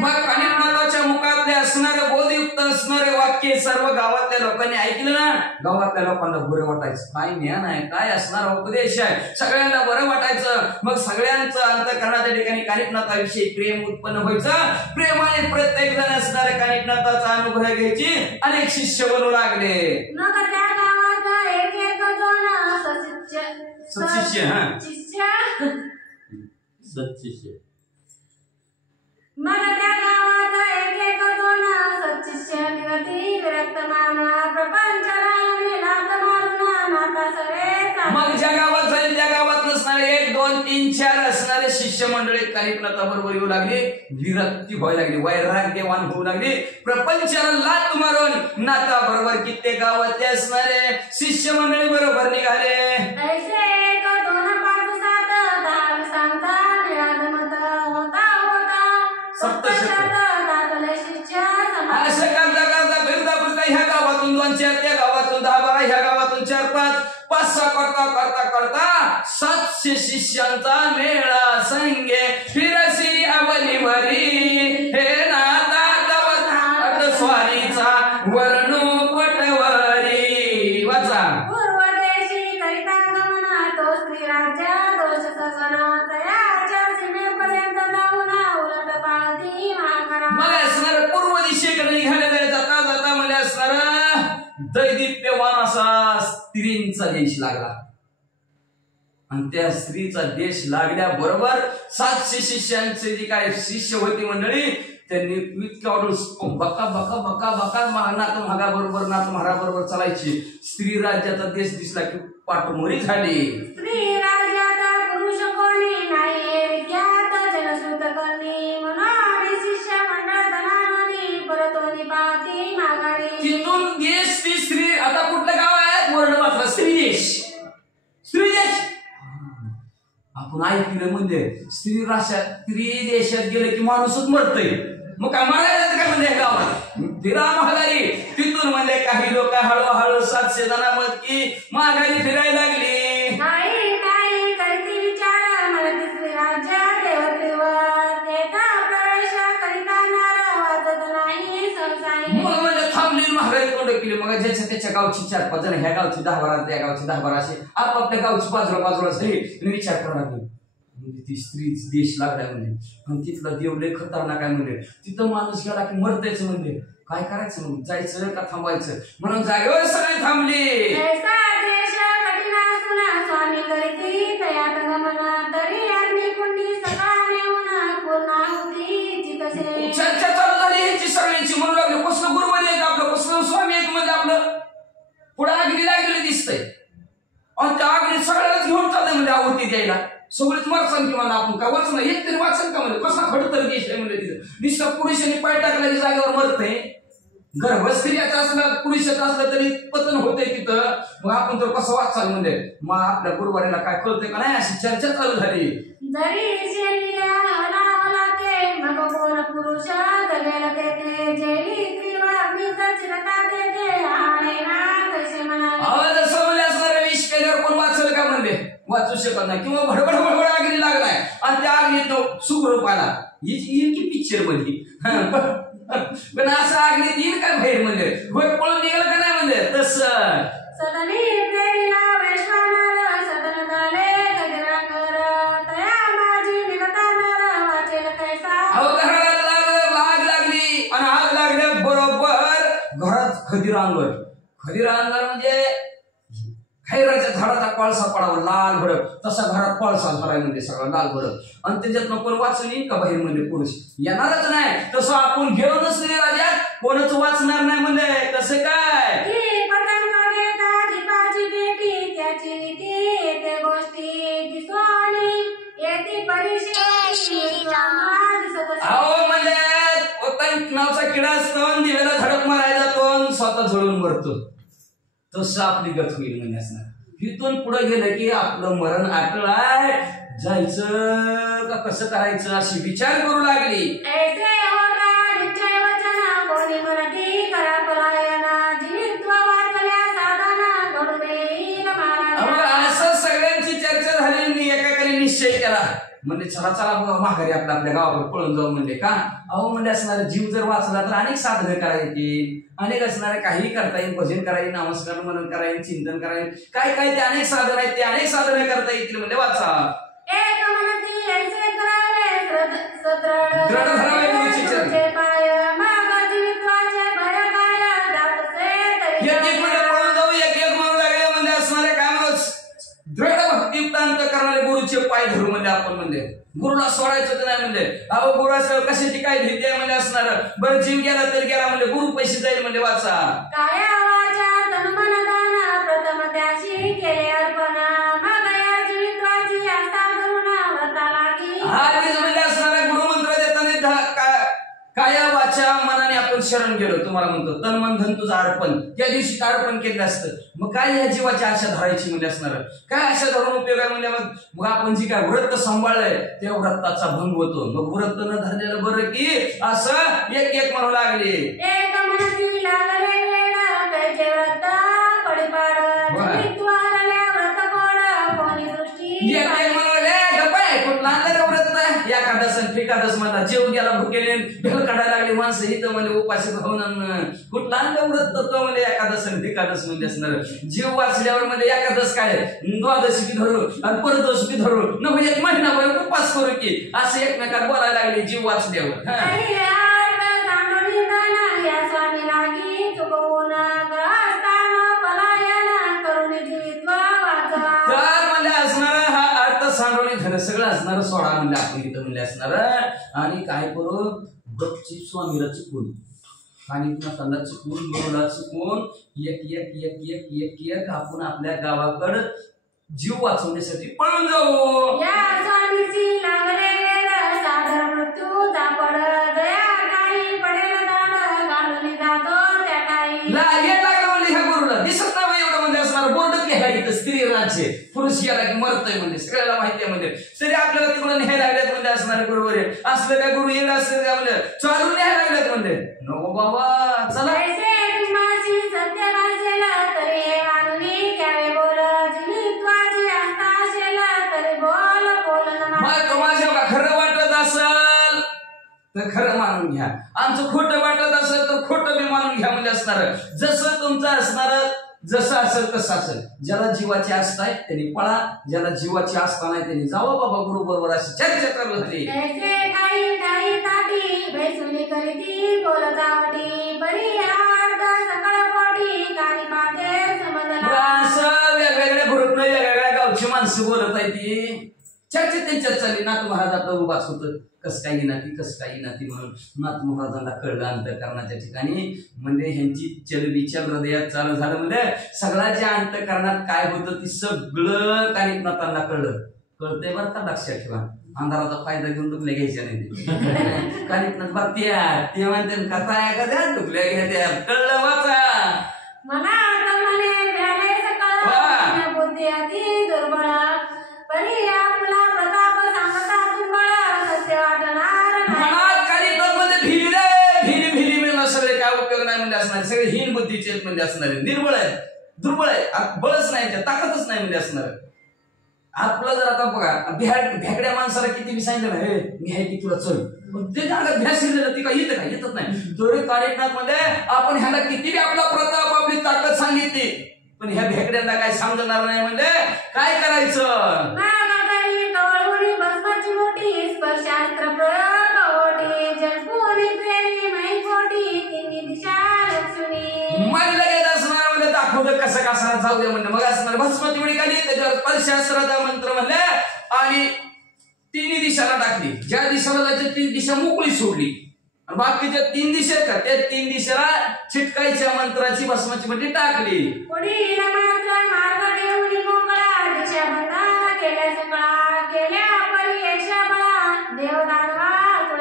मग कानिफनाथाच्या मुखातले असणारे बोधयुक्त असणारे वाक्य सर्व गावातल्या लोकांनी ऐकलं ना. गावातल्या लोकांना बरं वाटायचं. काय ज्ञान आहे, काय असणारा उपदेश आहे, सगळ्यांना बरं वाटायचं. मग सगळ्यांचं अंतःकरणाच्या ठिकाणी कानिफनाथाविषयी प्रेम उत्पन्न व्हायचं. प्रेमाने प्रत्येक जण असणाऱ्या कानिफनाथाचा अनुभव घ्यायची. अनेक शिष्य बनू लागले. सत्शिष्य सत्शिष्य मग त्या गावात एक दोन सत्शिष्य निगती विरक्तमान प्रपंचाला मारून नाथा सरे. मग ज्या गावात झाले त्या गावात नसणारे 1 2 3 4 असणारे शिष्य मंडळी कानिफनाथा बरोबर येऊ लागले. विरक्ती व्हायला लागली, वैराग्यवान होऊ लागली. प्रपंचाला लात मारून नाथा बरोबर कित्येक गावातले असणारे शिष्य मंडळी बरोबर निघाले. असं करता फिरता ह्या गावातून 2 4 त्या गावातून 10 12 ह्या गावातून 4 5 6 करता 700 शिष्यांचा मेळा संगे फिरसी अवनीवरी. हे नाथा तव स्वारीचा वर्णू पटवरी. वाचा पूर्वदेशी करिता गमना तो स्त्री राज्य दोष सगना तयाच्या सीमेपर्यंत जाऊन उलट पाळती महाकरा. मग असणार पूर्व दिशेकडे निघालेले. जाता म्हणजे असणार दैदिप्यमान असा स्त्रींचा देश लागला. आणि त्या स्त्रीचा देश लागल्याबरोबर 700 शिष्यांचे जी काय शिष्य होती मंडळी त्यांनी इतक्या वाटून बका बका बका बका नाथ महागाबरोबर नाथ महाराबरोबर चालायची. स्त्री राज्याचा देश दिसला की पाठमोरी झाली. स्त्री राज्यात पुरुष कोणी नाही म्हणून देश ती स्त्री, आता कुठलं गाव आहे वर्ण वाचला स्त्री देश, स्त्री देश आपण ऐकलं म्हणजे स्त्री राष्ट्रात स्त्री देशात गेलं की माणूसच मरतय, मग काय मारायचं काय म्हणजे गावात फिरा महागारी. तिथून म्हणजे काही लोक हळूहळू 700 जणांमध्ये महागारी फिरायला लागली. मग ज्याच्या त्याच्या गावची 4-5 जण, ह्या गावची 10-12, त्या गावची 10-12 असे आपापल्या गावची बाजूला झाली आणि विचार करायला लागले म्हणजे ती स्त्रीच देश लागलाय म्हणजे. आणि तिथला देव लय खतरनाक आहे म्हणजे. तिथं माणूस गेला की मरतायच म्हणजे. काय करायचं मग, जायचं का थांबायचं, म्हणून जागेवर सगळे थांबले. चर्चा चालू झाली ह्याची सगळ्यांची, म्हणू लागले कसलं गुरुवारी आहेत आपलं, कसलं स्वामी आहेत म्हणजे आपलं. पुढे अग्नी लागलेली दिसतंय आणि त्या अग्नी सगळ्यालाच घेऊन चाललंय म्हणजे आहुती द्यायला. सगळीच वाचन की मला आपण काय वाचन एक तरी वाचन का म्हणजे, कसा खडतर देश आहे म्हणजे. तिथं नुसतं पुरुषांनी पाय टाकला की जागेवर मरतंय. गर्भस्त्रियाचं असलं पुरुषाचं असलं तरी पतन होतंय तिथं. मग आपण तर कसं वाचाल म्हणजे. मग आपल्या गुरुवारीला काय कळतंय का नाही अशी चर्चा चालू झाली. कोण वाचल का म्हणले, वाचू शकत नाही किंवा भडबड अग्नी लागलाय आणि त्या अग्नीत सुखरूप आला येईल की पिक्चर मध्ये. पण असं अग्नीत येईल का बाहेर म्हणजे, पळून निघाल का नाही म्हणजे. तसं खदिरांगर म्हणजे खैराच्या झाडाचा कोळसा पडावा लाल भडक, तसा घरात कोळसा झालाय म्हणजे सगळा लाल भडक. आणि त्याच्यात कोण वाचून येईल का बाहेर म्हणजे पुरुष येणारच नाही. तसं आपण घेऊ नसले राज्यात कोणच वाचणार नाही म्हणजे. कसं काय अहो म्हणजे नावचा किडा असतो, दिव्याला धडक मारायला तो स्वतः झळून मरतो. तसं आपली गत होईल म्हणजे असणार. इथून पुढे गेलं की आपलं मरण आटलाय, जायचं का कसं करायचं अशी विचार करू लागली. असं सगळ्यांची चर्चा झाली. एकाकडे निश्चय केला म्हणजे चला माघारी आपल्या गावाकडे पळून जाऊ म्हणजे. का अहो म्हणजे असणारे जीव जर वाचला तर अनेक साधनं करायची, अनेक असणारे काही करता येईल, भजन करायला, नमस्कार मनन करायला, चिंतन करायला, काय काय ते अनेक साधन आहेत, ते अनेक साधनं करता येतील म्हणजे वाचा. दृढ धरावे गुरुची चरण. एक पळून जाऊ, एक म्हणू लागले म्हणजे असणारे काय दृढ भक्तियुक्तांत करणारे गुरुचे पाय धरू म्हणजे आपण म्हणजे. गुरुला सोडायचं तर नाही म्हणजे. अहो गुरुचं कशाची काय भीती आहे म्हणजे असणार. बरं जीव गेला तर गेला म्हणजे, गुरु पैसे जाईल म्हणजे वाचा. म्हणजे असणारा गुरुमंत्र देताना काया वाचा मनाने आपण शरण गेलो. तुम्हाला म्हणतो तन मन धन तुझं अर्पण, त्या दिवशी अर्पण केलं असतं. मग काय या जीवाची आशा धरायची म्हणजे असणार. काय आशा धरून उपयोग आहे म्हणजे. मग आपण जी काय व्रत सांभाळलंय त्या व्रताचा भंग होतो. मग व्रत न धरलेलं बरं की असं एक म्हणू लागले. एकादश मला जेव गेला भुकेले ढेल काढायला लागले माणसं इथं म्हणजे उपाशी भावना कुठला व्रत तो म्हणजे एकादश एकादश म्हणजे असणार. जीव वाचल्यावर म्हणजे एकादश काय द्वादशी की धरू आणि परदोष की धरू न म्हणजे 1 महिनाभर उपास करू की असं एकमेकात बोलायला लागले जीव वाचल्यावर. सगळं असणार सोडा म्हणजे आपण इथं म्हणजे असणार. आणि काय करू गपची स्वामीला चुकून आणि नसताना चुकून गुरुला चुकून एक आपण आपल्या गावाकडे जीव वाचवण्यासाठी पळून जाऊ. लागेल स्त्री राज्य, पुरुष गेला की मरतय म्हणजे सगळ्याला माहिती आहे म्हणजे, तरी आपल्याला तिकडून न्यायला लागल्यात म्हणजे असणारे बरोबर आहे. असलं काय गुरु येईल असलं काय म्हणजे चालून न्यायला लागल्यात म्हणजे नको बाबा चला. खरं वाटत असल तर खरं मानून घ्या, आमचं खोटं वाटत असेल तर खोटं बी मानून घ्या म्हणजे असणार. जसं तुमचं असणार जसं असेल तसं असेल. ज्याला जीवाची आस्था आहे त्यांनी पळा, ज्याला जीवाची आस्था नाही त्यांनी जावं बाबा गुरु बरोबर अशी चर्चा चालू झाली. असं वेगवेगळ्या ग्रुपनं वेगवेगळ्या गावची माणसं बोलत आहे ती चर्चा त्यांच्यात चालली. नाथ महाराज आपलं उभाच होतं, कस काही नाती कस काही नाती म्हणून नाथ महाराजांना कळलं अंतःकरणाच्या ठिकाणी म्हणजे ह्यांची चलबिचल हृदयात चालू झालं. म्हणजे सगळ्याच्या अंतःकरणात काय होतं ती सगळं कानिकनाथांना कळलं. कळतंय बरं का, लक्षात ठेवा. अंधाराचा फायदा घेऊन दुखल्या घ्यायच्या नाही. कानिकनाथ बघत्या ते म्हणते कथा एखाद्या दुखल्या घ्यायच्या कळलं वाचा. सगळे हीन बुद्धीचे म्हणजे असणारे, निर्बळ आहे, दुर्बळ आहे, बळच नाही, ताकदच नाही म्हणजे असणार. आपलं जर आता बघा भेकड्या माणसाला किती बी सांगितलं हे मी आहे की तुला चल, ते भ्यास शिरलेलं ती काय येतं का, येतच नाही. तरी कानिकनाथ मध्ये आपण ह्याला किती बी आपला प्रताप आपली ताकद सांगितली पण ह्या भेकड्यांना काय समजणार नाही. म्हणजे काय करायचं. मग लगेच असणार म्हणजे दाखवलं कसं कसं जाऊ द्या म्हणजे मग असणार भस्मती उडी काढली, त्याच्यावर परशास्त्राचा मंत्र म्हणले आणि तिन्ही दिशाला टाकली. ज्या दिशेला जायचं ती दिशा मोकळी सोडली आणि बाकीच्या 3 दिशा का त्या 3 दिशेला चिटकायच्या मंत्राची भस्माची म्हणजे टाकली.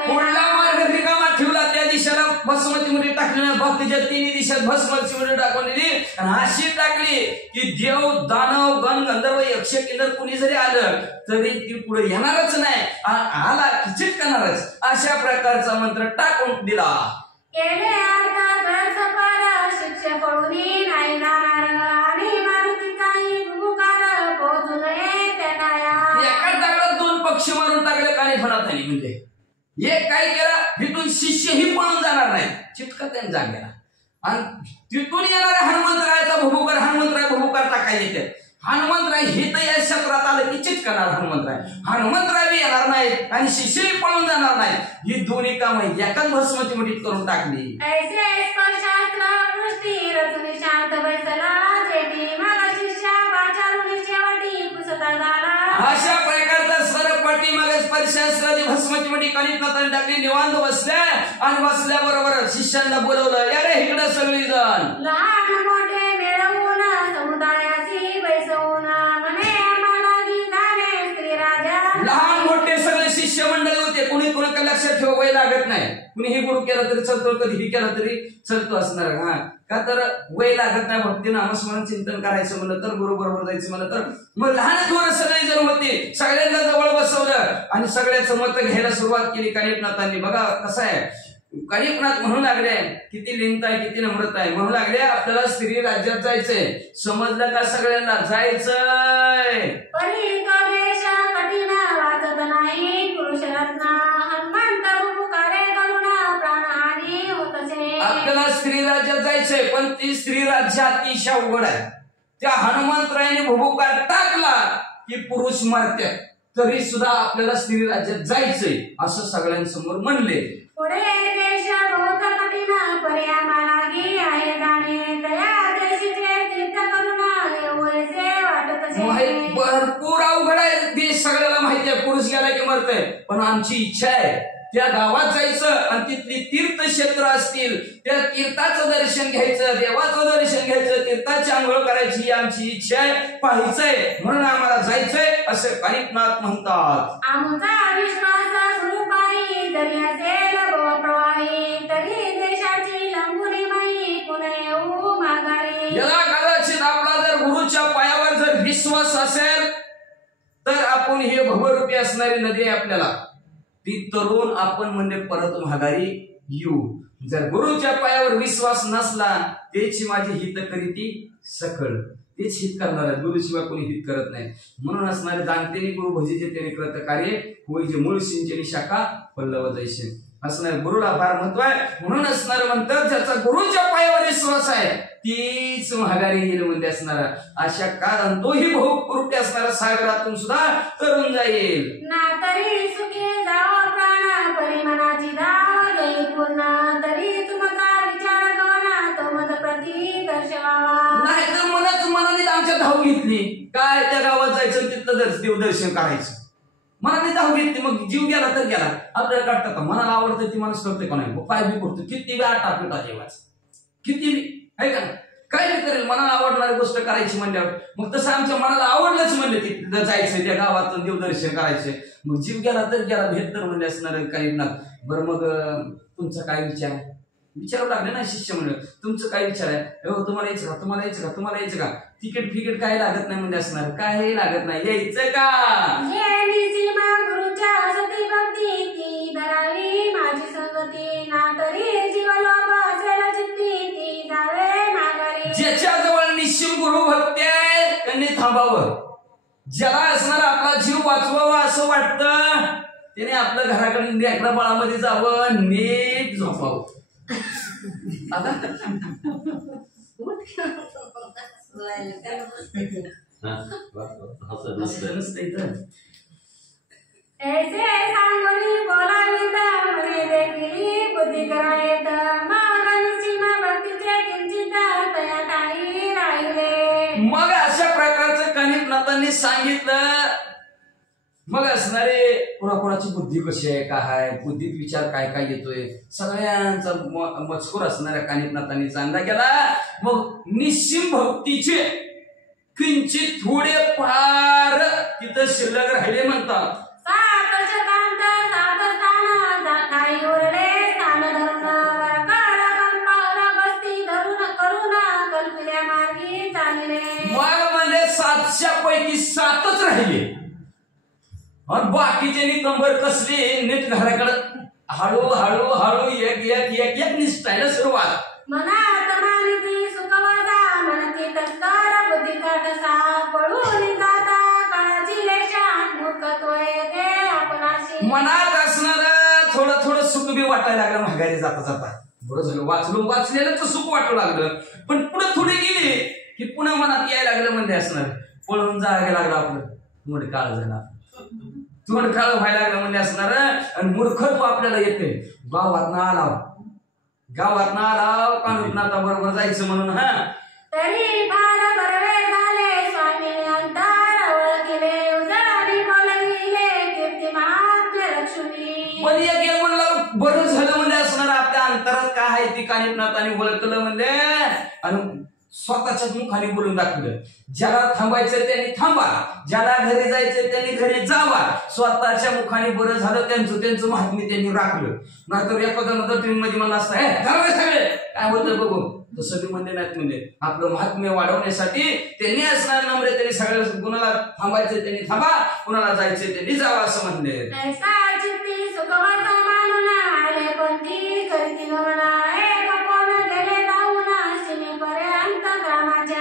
पुढला मार्ग रिकामा ठेवला, त्या दिशेला भस्मती मध्ये टाकली, बाकीच्या 3 दिशात भस्मची मध्ये टाकवलेली आणि अशी टाकली की देव दानव गण गंधर्व यक्ष किन्नर कुणी जरी आलं तरी ती पुढे येणारच नाही, आला की चिटकणारच. अशा प्रकारचा मंत्र टाकून दिला. एका टाकला 2 पक्षी मारून टाकले कानिफणात नाही. म्हणजे एक काय केला इथून शिष्यही पळून जाणार नाही, चिटकत त्यांनी जागेला आणि तिथून येणाऱ्या हनुमंतरायाचा भूभुकार हनुमंतराय भूभुकार टाकायला येते. हनुमंतराय हे तर या क्षेत्रात आलं की चिटकणार हनुमंतराय, हनुमंतराय बी येणार नाहीत आणि शिष्यही पळून जाणार नाहीत. ही दोन्ही कामं एकाच भस्मती मुठीत करून टाकली. अशा प्रकारचा सरपटी मग स्पर्शास्त्राची भस्मची मुठी कानिकनाथांनी टाकली. निवांत बसल्या आणि बसल्या बरोबर शिष्यांना बोलवलं, अरे इकडे सगळी जण लहान मोठे मिळवून समुदायाची बैसवून म्हणे आम्हाला गीताने श्री राजा. लहान मोठे सगळे शिष्य मंडळी होते. कुणी कुणाकडे लक्षात ठेवा वय लागत नाही, कुणीही गुरु केला तरी चालतो, कधीही केला तरी चालतो असणार. हा का तर वय लागत नाही. भक्ती नामस्मरण चिंतन करायचं म्हणलं तर गुरु बरोबर जायचं म्हणलं तर मग लहान थोडं सगळे जण होते. सगळ्यांना जवळ बसवलं आणि सगळ्याचं मत घ्यायला सुरुवात केली कानिकनाथांनी. बघा कसं आहे, कानिकनाथ म्हणू लागले किती लिंत आहे किती नम्रता आहे. म्हणू लागले आपल्याला स्त्री राज्यात जायचंय. समजलं का सगळ्यांना जायचंय. आपल्याला स्त्री राज्यात जायचंय पण ती स्त्री राज्य अतिशय अवघड आहे. त्या हनुमंतरायाने भुभुकार टाकला की पुरुष मरते, तरी सुद्धा आपल्याला स्त्री राज्यात जायचंय असं सगळ्यांसमोर म्हणले. भरपूर अवघड आहे देश, सगळ्याला माहिती आहे. पुरुष गेला की मरतय पण आमची इच्छा आहे त्या गावात जायचं आणि तिथली तीर्थक्षेत्र असतील त्या तीर्थाचं दर्शन घ्यायचं, देवाचं दर्शन घ्यायचं, तीर्थाची आंघोळ करायची ही आमची इच्छा आहे, पाहायचंय म्हणून आम्हाला जायचंय असं कानिकनाथ म्हणतात. आमचा विश्वास गुरुपायी जरी असेल प्रवाही तरी देशाची लंबुरी माई पुणे येऊ माघारी. याला कदाचित आपला जर गुरुच्या पायावर जर विश्वास असेल तर आपण हे भवरूपी असणारी नदी आहे आपल्याला ती तरुण आपण म्हणजे परत माघारी येऊ. जर गुरुच्या पायावर विश्वास नसला तेची माझी हित करीती सकळ, तेच हित करणार आहे, गुरुशिवाय कोणी हित करत नाही. म्हणून असणारे जाणतेने गुरु भजीचे त्याने करत कार्य होई जे मूळ सिंचनी शाखा पल्लव जैसे असणार गुरुला फार महत्व आहे. म्हणून असणार म्हणतात ज्याचा गुरुच्या पायावर विश्वास आहे तीच महागारी येईल म्हणजे असणारा अशा कारण तोही बहुकृपी असणारा सागरातून सुद्धा तरुण जाईल. ना तरी सुखी जाओ प्राण परिमनाची धाव देई पूर्ण तरी तुमचा विचार कवना तो मद प्रती दर्शवावा. नाही तर मनाने आमच्या धाव घेतली काय त्या गावात जायचं तिथलं देवदर्शन करायचं मनाने धाव घेतली मग जीव गेला तर गेला आपल्याला काढतात मनाला आवडतं ती माणूस करते का नाही काय बी करतो किती बी आटा पिटा जेवायचं किती बी आहे का काय नाही करेल मनाला आवडणारी गोष्ट करायची म्हणल्यावर मग तसं आमच्या मनाला आवडलंच म्हणले तिथं जायचं त्या गावातून देवदर्शन करायचं मग जीव गेला तर गेला भेटतर म्हणजे असणार काही ना. बरं मग तुमचा काय विचार आहे विचारावं लागले ना शिष्य म्हणलं तुमचं काय विचार आहे हो तुम्हाला यायचं का तुम्हाला यायचं का तुम्हाला यायचं का तिकीट फिकीट काय लागत नाही म्हणजे असणार काय लागत नाही यायचं का गुरुच्या सती भक्ती ती धरावी माझी संगती ना तरी जीवलोभ असेल चित्ती ती जावे माघारी. ज्याच्या जवळ निश्चिम गुरु भक्ती आहे त्यांनी थांबावं. ज्याला असणार आपला जीव वाचवावा असं वाटतं त्याने आपल्या घराकडे लेकरा बाळामध्ये जावं नीट झोपावं. आता ऐसे सांगोनी बोलावीत मने देखील बुद्धी करायत मग निश्चिम भक्तीचे किंचित तया काही राहिले. मग अशा प्रकारचं कानिफनाथांनी सांगितलं. मग असणारे कोणाकोणाची बुद्धी कशी आहे काय आहे बुद्धीत विचार काय काय येतोय सगळ्यांचा मजकूर असणाऱ्या कानिफनाथांनी चांगला केला. मग निश्चिम भक्तीचे किंचित थोडे फार तिथं शिल्लक राहिले म्हणतात. मग म्हणजे 700 पैकी 7च राहिले आणि बाकीच्यांनी कंबर कसली नीट घराकडे हळू हळू हळू एक एक एक एक निष्ठायला सुरुवात. मनात मानिती सुखवता मनती तस्कर बुद्धीचा ठसा पळून जाता काळाची लेशात मूर्खत्व येते आपणाशी. मनात असणार थोडं थोडं सुख बी वाटायला लागलं माघारी जाता जाता. बरं झालं वाचलेलं तर सुख वाटू लागलं पण पुढे थोडी गेली की पुन्हा मनात यायला लागलं म्हणजे असणार पळून जायला लागलं आपलं थोडं काळ झाला थोडं काळ व्हायला लागलं म्हणजे असणार आणि मूर्खत्व आपल्याला येते. गावात ना आलाव कानिफनाथा बरोबर जायचं म्हणून हा तरी फार बरवे झाले स्वामी अंतर केले उजाडी बोलविले कीर्तिमान लक्ष्मी. पण एक म्हणलं बरं झालं म्हणजे असणार आपल्या अंतरात काय आहे ती कानिफनाथांनी ओळखलं म्हणजे आणि स्वतःच्याच मुखाने बोलून दाखवलं. ज्याला थांबायचं त्यांनी थांबा ज्याला घरी जायचं त्यांनी घरी जावा. स्वतःच्या मुखाने बरं झालं त्यांचं महात्म्य त्यांनी राखलं. नाहीतर एखादा नंतर तुम्ही मध्ये मला असता सगळे काय होतं बघू तसं बी म्हणले नाहीत म्हणजे आपलं महात्म्य वाढवण्यासाठी त्यांनी असणार नम्र त्यांनी सगळं कुणाला थांबायचं त्यांनी थांबा कुणाला जायचं त्यांनी जावा असं म्हणले.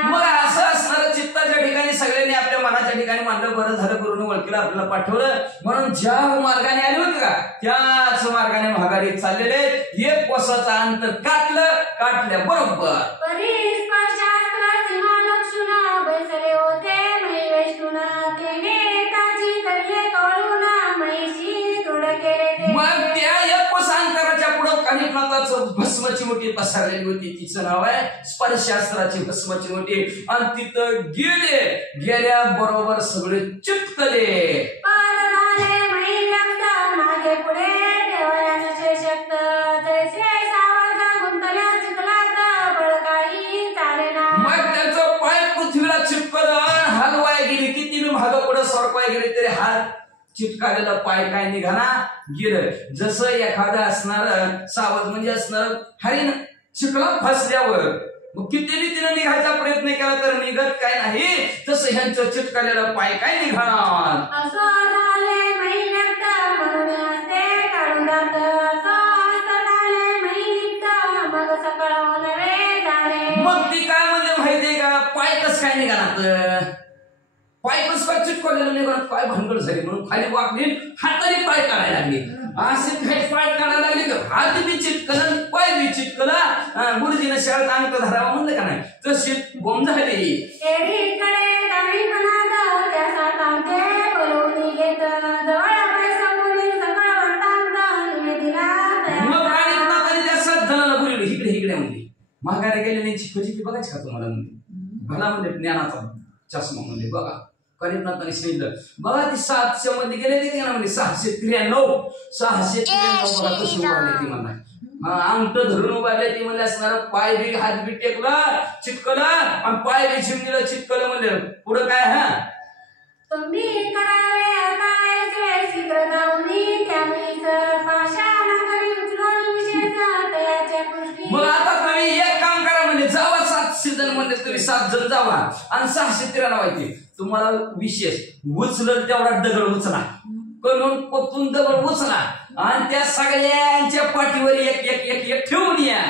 मग असं असणार चित्ताच्या ठिकाणी सगळ्यांनी आपल्या मनाच्या ठिकाणी मानलं बरं झालं करून ओळखीला आपल्याला पाठवलं म्हणून ज्या मार्गाने आले होते का त्याच मार्गाने महागारीत चाललेले एक कोसाचा अंतर काटल्या बरोबर. मग त्या एक कोसांतराच्या पुढं कानिफनाथाचं भस्माची मोठी पसरलेली होती तिचं नाव आहे स्पर्शास्त्राची भस्माची मोठी आणि तिथं गेल्या बरोबर सगळे चिटकले. मग त्यांचं पाय पृथ्वीला चिटकलं हलवाय गेली किती बी मागं पुढं सरकवाय गेले तरी हात चिटकालेला पाय काय निघाला गेलं. जसं एखादं असणार सावध म्हणजे असणार हरिण चिखलात फसल्यावर मग किती तिने निघायचा प्रयत्न केला तर निघत काय नाही, तसं ह्यांचं चिटकलेलं पाय काय निघणार. असं झाले महिन्यात म्हणून असते काढून जात, मग सकाळ नवे झाले. मग ती काय म्हणजे माहितीये का, पाय कस काय निघाला, पाय कस काय चिटकलेलं निघाला, काय भानगड झाली म्हणून खाली वाकली, हाताने पाय काढायला लागली. असे काही पाय काढायला लागले, हात बी चिटकलं पाय बी चिटकला. गुरुजीनं शाळेत अंक धरावा म्हणलं का नाही, तशी गोम झाली. माघारी गेलेली फजिती बघायची का तुम्हाला म्हणजे, भला म्हणजे ज्ञानाचा चष्मा म्हणजे बघा. करीबनाथाने सांगितलं बघा, ती 700 मध्ये गेले ते ना म्हणजे 693 बघा कसं उभारले ती म्हणा, अंगठ धरून उभारले ती म्हणले असणार. पाय बी हात बी टेकला चिटकला आणि पाय बी चिमणीला चिटकलं म्हणले. पुढं काय, हा तुम्ही करावे काय शीघ्र जाऊनी त्यामुळेच पाषाण करी उचलून विषयाचा तयाच्या पृष्ठी. मग आता तुम्ही एक काम करा म्हणजे जावा 700 जण म्हणजे तुम्ही 7 जण जावा आणि 613 व्हायचे. तुम्हाला विशेष उचलल तेवढा दगड उचला, करून पतून दगड उचला आणि त्या सगळ्यांच्या पाठीवर एक एक एक एक ठेवून या.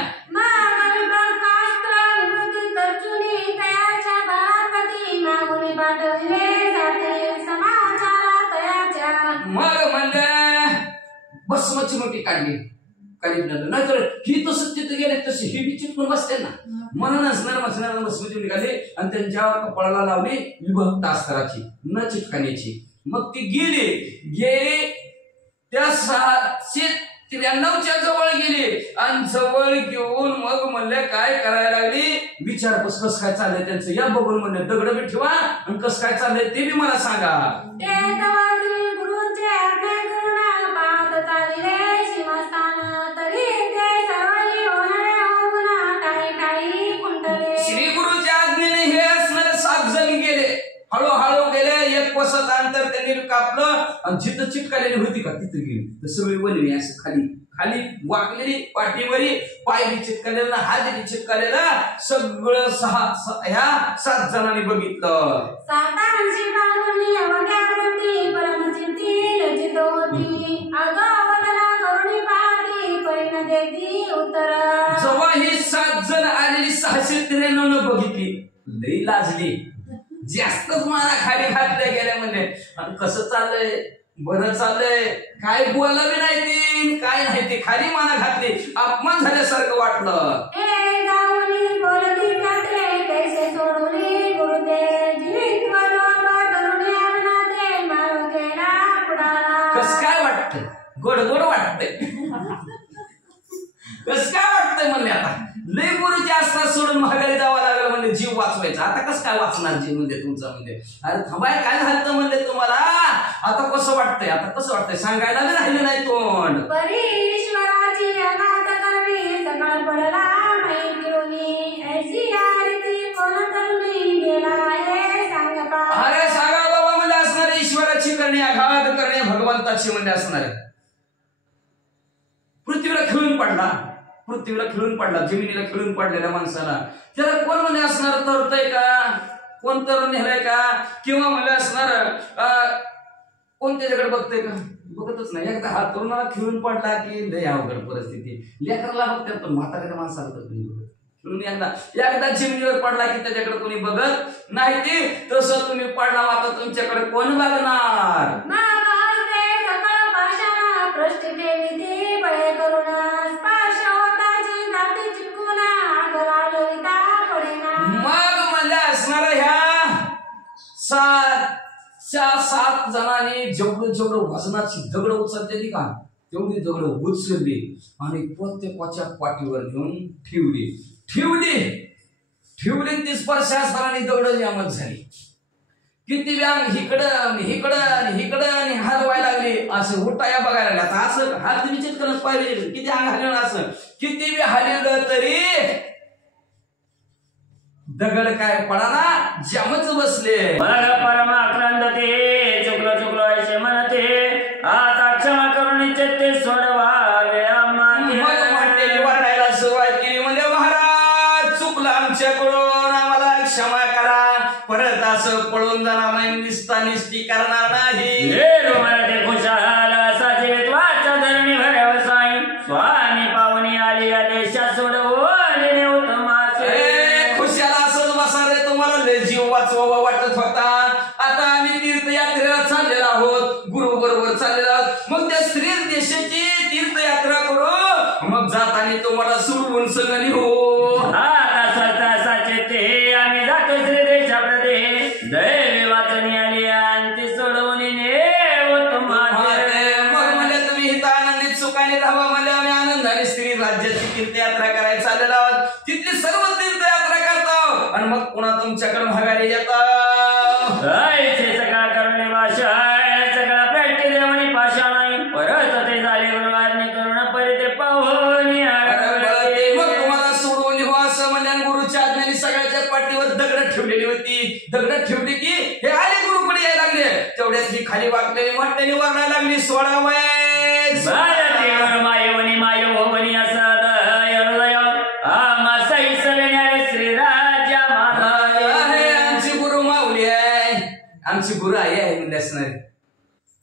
मग म्हणलं भस्माची मोठी काढली नाहीतर ही तसं तिथे गेले तशी ही बी चिटकून बसते ना, म्हणूनच नरमसनाला भस्माची काढली आणि त्यांच्या कपाळाला लावली विभक्त अस्तराची न चिटकाण्याची. मग ती गेली त्या 693च्या जवळ गेली आणि जवळ घेऊन मग म्हणले काय करायला लागली, विचारपूस कस काय चाललंय त्यांचं या बघून म्हणले, दगड बी ठेवा आणि कस काय चाललंय ते बी मला सांगा. श्री गुरुच्या आज्ञेने हे असणारे 7 जण गेले, हळूहळू गेले. एक वसत अंतर त्यांनी कापलं आणि जिथं चिटकालेली होती का तिथं गेली तर सगळी वळली असं खाली खाली वाकलेली पाठीवरी, पाय बी चिटकालेला हात बी चिटकालेला, सगळं ह्या 7 जणांनी बघितलं. जेव्हा ही 7 जण आलेली 693 बघितली लई लाजली, जास्तच मला खाली घातल्या गेल्या म्हणजे. आणि कसं चाललंय, बरं चाललंय, काय बोललं बी नाही ते काय नाही ते, खाली माना घातली, अपमान झाल्यासारखं वाटलं. कस काय वाटतंय, गोडगोड वाटतंय, कस काय वाटतंय म्हणले. आता लय गुरुची आस्था सोडून महागारी जावं लागलं म्हणजे जीव वाचवायचा. आता कसं काय वाचणार जीव म्हणजे तुमचा म्हणजे, अरे थांबाय काय झालं म्हणले तुम्हाला, आता कसं वाटतंय, आता कसं वाटतंय सांगायला बी राहिलं नाही तोंड. अरे सांगा बाबा म्हणजे असणारे ईश्वराची करणे, आघात करणे भगवंताची म्हणजे असणारे. पृथ्वीला खिळून पडला, जमिनीला खिळून पडलेल्या माणसाला त्याला कोण म्हणजे असणार तरतय का, कोण तरुण नेलाय का, किंवा म्हणजे असणार कोण त्याच्याकडे बघतय का, बघतच नाही. एकदा हा तरुणाला खिळून पडला की लय अवघड परिस्थिती. लेकराला बघतात पण म्हाताऱ्या माणसाला तर कोणी बघत. खिळून एकदा जमिनीवर पडला की त्याच्याकडे कोणी बघत नाही. ते तसं तुम्ही पडला आता तुमच्याकडे कोण बघणार. मग म्हणजे असणार ह्या 7 जणांनी जेवढं वजनाची दगड उचलली का तेवढी दगड उचलली आणि प्रत्येकाच्या पाठीवर घेऊन ठेवली. 30 दगड जामत झाली. किती व्यांग हिकडं आणि हलवायला लागली, असं उठाया बघायला लागला. असं हात विचित करत पाहिजे किती अंग हलवलं, असं किती बी हलवलं तरी दगड काय पडाना, जामच बसले. परमाक्रांत ते चुकलो असे म्हणते, आता क्षमा करून ते सोडवावे. वाटायला सुरुवात केली म्हणजे महाराज चुकलं क्षमा करा, परत असं पळून जाणार नाही, निष्ठी करणार नाही. मराठी खुशाल असा जीवितवाचा धरणी भराव साई स्वामी पावनी आली या देशात सोडवले उत्तमाचे. खुशाला असंच बसा रे, तुम्हाला लय जीव वाचवा वाटत होता. आता आम्ही तीर्थयात्रेला चाललेलो आहोत, गुरु बरोबर चाललेलो आहोत. मग त्या स्त्री देशाची तीर्थयात्रा करू, मग जाताना तुम्हाला सोडवून सगळी हो. आता साचे ते आम्ही जातो श्री देशाप्रते दैवी वाचनी आली आणि ती सोडवून सुखाने राहावा मला आम्ही आनंदाने स्त्री राज्याची तीर्थयात्रा करायला चाललेलो आहोत. तिथली सर्व तीर्थयात्रा करतो आणि मग पुन्हा तुमच्याकडे माघारी येतात. सगळा करणे भाषा सगळा प्रॅक्टिस देवणी भाषा नाही, परत ते झाले गुरुवारने करून परी ते पाहुणी मग तुम्हाला सोडवली हो असं म्हणजे गुरुच्या आज्ञाने सगळ्याच्या पाठीवर दगड ठेवलेली होती. दगड ठेवली की हे आले गुरुकडे यायला लागले, तेवढ्यात ही खाली वाकलेली मोठ्याने वागायला लागली. 16 वय मायवनी मायवनी असं श्रीराजा आमची गुरु माऊली आहे, आमची गुरु आई आहे म्हणजे असणार.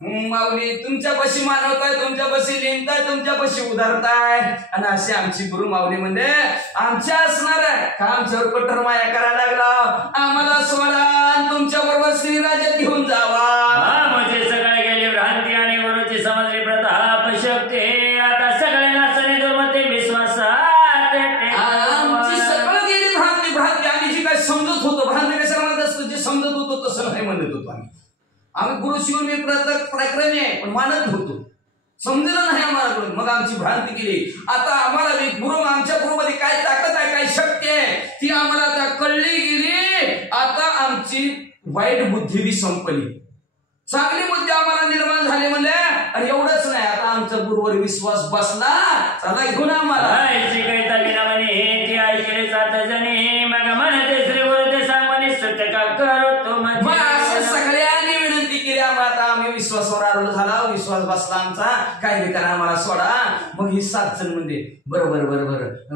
माऊली तुमच्यापाशी मानवताय, तुमच्यापाशी लिहिताय, तुमच्यापाशी उधारताय आणि अशी आमची गुरु माऊली म्हणजे आमच्या असणार आहे का आमच्यावर कठोर माया करायला लागला. आम्हाला सोडा, तुमच्या बरोबर श्रीराजात घेऊन जावा. म्हणजे सगळे गेली भ्रांती आणि गुरुची समजली प्रताप शक्ती. आता सगळे नाचणे दुर्मते विश्वासात आमची सगळं गेली भ्रांती आम्ही जी काय समजत होतो, भ्रांती कशाला म्हणत असतो, जे समजत होतो तसं नाही म्हणत होतो आम्ही गुरु शिवून मी प्रक्रमी आहे पण मानत होतो, समजलं नाही आम्हाला. मग आमची भ्रांती केली. आता आम्हाला गुरु आमच्या गुरुमध्ये काय ताकद आहे, काय शक्ती आहे ती आम्हाला आता कळली गेली. आता आमची वाईट बुद्धी बी संपली, चांगली बुद्धी आम्हाला निर्माण झाली म्हणजे. आणि एवढंच नाही, आता आमच्या गुरुवर विश्वास बसला, चला घेऊन आम्हाला ऐकले 7 जणी मग म्हणते श्री गुरु ते सांगणे सत्य का करतो. असं सगळ्यांनी विनंती केली आम्हाला. आता आम्ही विश्वासावर आरोग्य झाला, विश्वास बसला आमचा, काय बी करा आम्हाला सोडा. मग ही 7 जण म्हणजे बरोबर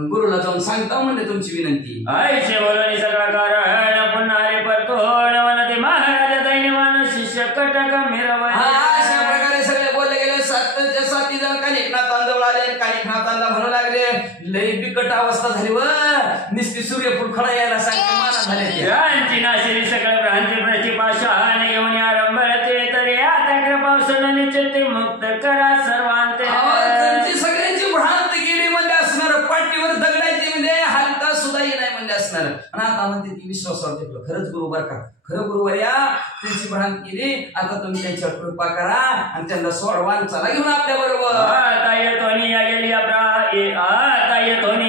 गुरुला जाऊन सांगता म्हणजे तुमची विनंती. ऐशे बोलून सगळा कारण पुन्हा रे परतोड म्हणते महाराज दैनवान शिष्य कटक मिरव. अशा प्रकारे सगळे बोलले गेले. 7च्या 7 जण कानिकनाथांना जवळ आले, कानिकनाथांना म्हणू लागले लई बिकट अवस्था झाली व निस्ती सूर्यफूल खडा यायला सांगते माना झाले. यांची नाशिरी सगळं भ्रांती प्रतिपाशाने घेऊन आरंभते तरी आता कृपावसन निश्चित मुक्त करा सर्वांते. त्यांची सगळ्यांची भ्रांत गेली म्हणजे असणार, पाठीवर दगडायची म्हणजे हालता सुद्धा नाही म्हणजे असणार. आणि आता म्हणते ती विश्वासावर टेकलं, खरंच गुरु बर का, खरं गुरुवर या. त्यांची भ्रांत केली, आता तुम्ही त्यांच्यावर कृपा करा आणि त्यांना सोडवा, चला घेऊन आपल्या बरोबर. आता येतोनी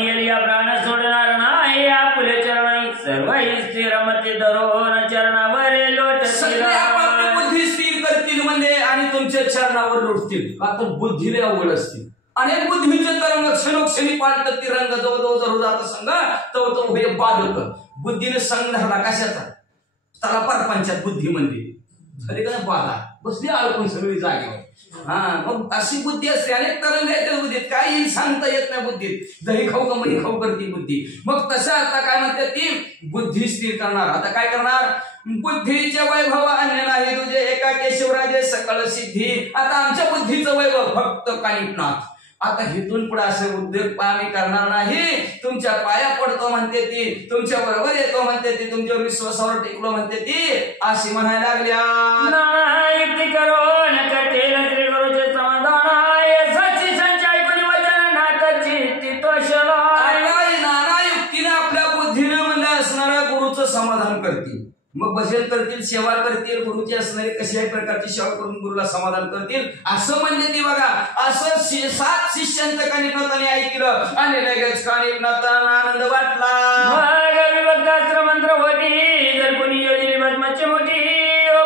गेली प्राण सोडणार नाही आपले चरण सर्व स्थिरमती धरून चरणावर लोट. सगळे आपापली बुद्धी स्थिर करतील म्हणजे आणि तुमच्या चरणावर लोटतील. आता बुद्धीला अवघड असतील, अनेक बुद्धींचे तरंग क्षणोक्षणी पालटत ती रंग जवळ जवळ जात संघ तो हे बाधक. बुद्धीने संघ धरला कशाचा, त्याला परपंचात बुद्धी म्हणते झाली का बाधा बसली अडकून सगळी जागेवर. मग अशी बुद्धी असते, अनेक तरंग आहेत बुद्धीत, काही सांगता येत नाही बुद्धीत. दही खाऊ का मनी खाऊ करते बुद्धी. मग तशा आता काय म्हणतात ती बुद्धी स्थिर करणार. आता काय करणार, बुद्धीचे वैभव अन्य नाही तुझे एका केशवराजे सकळ सिद्धी. आता आमच्या बुद्धीचं वैभव फक्त कानिकनाथ. आता हिथून पुढे असं उद्योग आम्ही करणार नाही, तुमच्या पाया पडतो म्हणते ती, तुमच्या बरोबर येतो म्हणते ती, तुमच्या विश्वासावर टेकलो म्हणते ती, अशी म्हणायला लागल्या. करो न करते श्री गुरुचे समाधान सच्ची संचय कोणी वचन नाकाची ती तोषला. नाना युक्तीने आपल्या बुद्धीने म्हणजे असणाऱ्या गुरुचं समाधान करतील, मग भजन करतील, सेवा करतील, गुरुची असणारी कशाही प्रकारची सेवा करून गुरुला समाधान करतील असं म्हणले ती. बघा असं 7 शिष्यांचं कानिकनाथाने ऐकलं आणि लगेच कानिकनाथांना आनंद वाटला. मंत्र होती जर कोणी योजली भस्माची मोठी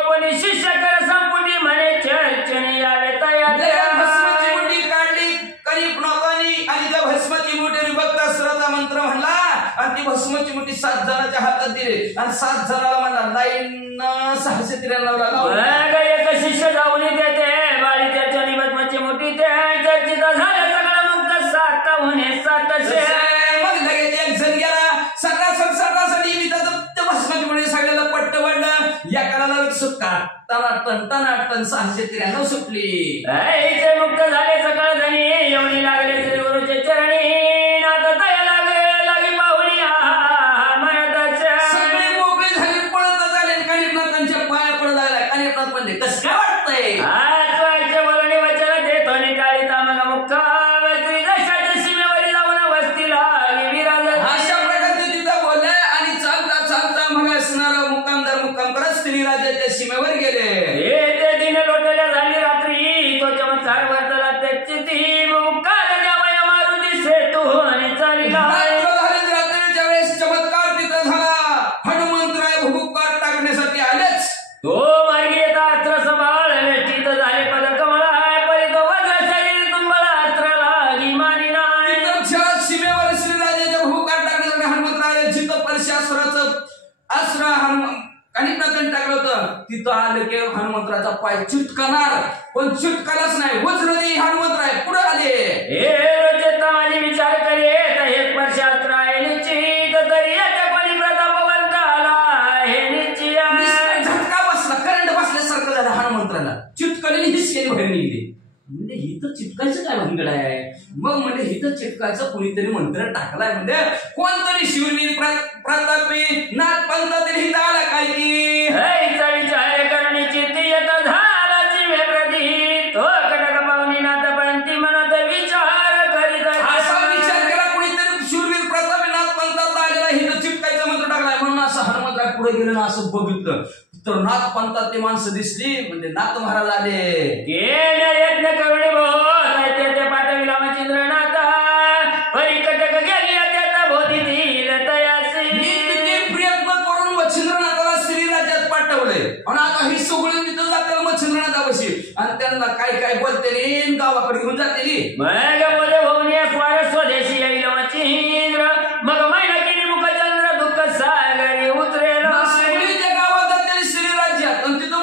कोणी शिष्य कर संपुटी म्हणे चर्चने यावे तयार. भस्माची मुठी काढली कानिकनाथांनी आणि त्या भस्माची मुठी विभक्त अस्त्राचा मंत्र म्हणला आणि ती भस्माची मुठी 7 जणांच्या हातात दिली आणि 7 जणाला म्हणला लाईन 693 एक शिष्य जाऊन देते बाळी त्याच्या भस्माची मोठी ते चर्चित झालं सगळं मुक्त 7 होणे 700. मग लगेच एक जण गेला सकाळसाठी मी त्याचं भस्म टन 693 सुटली. ऐसे मुक्त झाले सकाळ धनी येऊनी लागले श्री गुरुचे चरणी नाथ दया लागी पाहुणी म्हणत सगळे मोकळे झाले पळत झाले कानिपनाथांच्या पाया पडत लागला. कानिपनाथ म्हणले कसं काय वाटतंय आजचे बोलणे वचन देतो निकाळी तामगा मुक्का श्री दशाच्या सीमेवर जाऊन वस्तीला विराज. अशा प्रकारे तिथं बोलले आणि चालता चालता मग असणारा मुक्कामदार मुक्काम करत स्त्री राज्याच्या सीमेवर गेले. ते दिन लोटल्या झाली रात्री तो चमत्कार वर्तला त्याची ती मुक्काल द्यावया मारुती सेतू आणि चालिला. रात्रीच्या वेळेस चमत्कार तिथं झाला. हनुमंतराय भुबुक्कार टाकण्यासाठी आलेच. तो मार्गी येता अस्त्र सबाळ वेष्टीत झाले पद कमळा परी तो वज्र शरीर तुंबळा अस्त्र लागी मानी नाही. तिथं सीमेवर श्रीराजाच्या भुबुक्कार टाकण्यासाठी हनुमंतराय जिथं परशास्त्राचं अस्त्र कानिपनाथांनी टाकलं होतं तिथं आलं की हनुमंतराचा पाय चिटकणार पण चिटकालाच नाही. वज्र दे हनुमंतराय पुढे आले. हे चेता माझी विचार करे हे परशास्त्र आहे निश्चित तरी याच्या कोणी प्रतापवंत आला हे निश्चित. झटका बसला करंट बसल्यासारखं झालं हनुमंतराला. चिटकलेली हिसकेली बाहेर निघली. म्हणजे हिथं चिटकायचं काय भानगड आहे. मग म्हणजे हिथं चिटकायचं कुणीतरी मंत्र टाकलाय म्हणजे कोणतरी शिववीर प्रतापी नाथ पंत तरी हिथं आला काय की विचार करणे चित्त येत झाला जीवे प्रती तो कटक पाहुणी नाथ पंती म्हणत विचार करीत असा विचार केला कुणीतरी शिववीर प्रतापी नाथ पंताला आलेला हिथं चिटकायचं मंत्र टाकलाय म्हणून असं हनुमंतराय पुढे गेलं ना असं बघितलं तर नाथ पंतात ते माणसं दिसली म्हणजे नाथ महाराज आले. यत्न करुणे ते पाठविला मच्छिंद्रनाथ परिकटक गेली त्याचा बोधीतील तयासी. प्रयत्न करून मच्छिंद्रनाथाला श्रीराज्यात पाठवले आणि आता ही सगळी तिथं जाते मच्छिंद्रनाथापाशी आणि त्यांना काय काय बोलते गावाकडे घेऊन जाते. मग बोले होऊन स्वार स्वदेशी येईल मच्छिंद्र मग महिना केली मुखचंद्र दुःख सागरी उतरेल.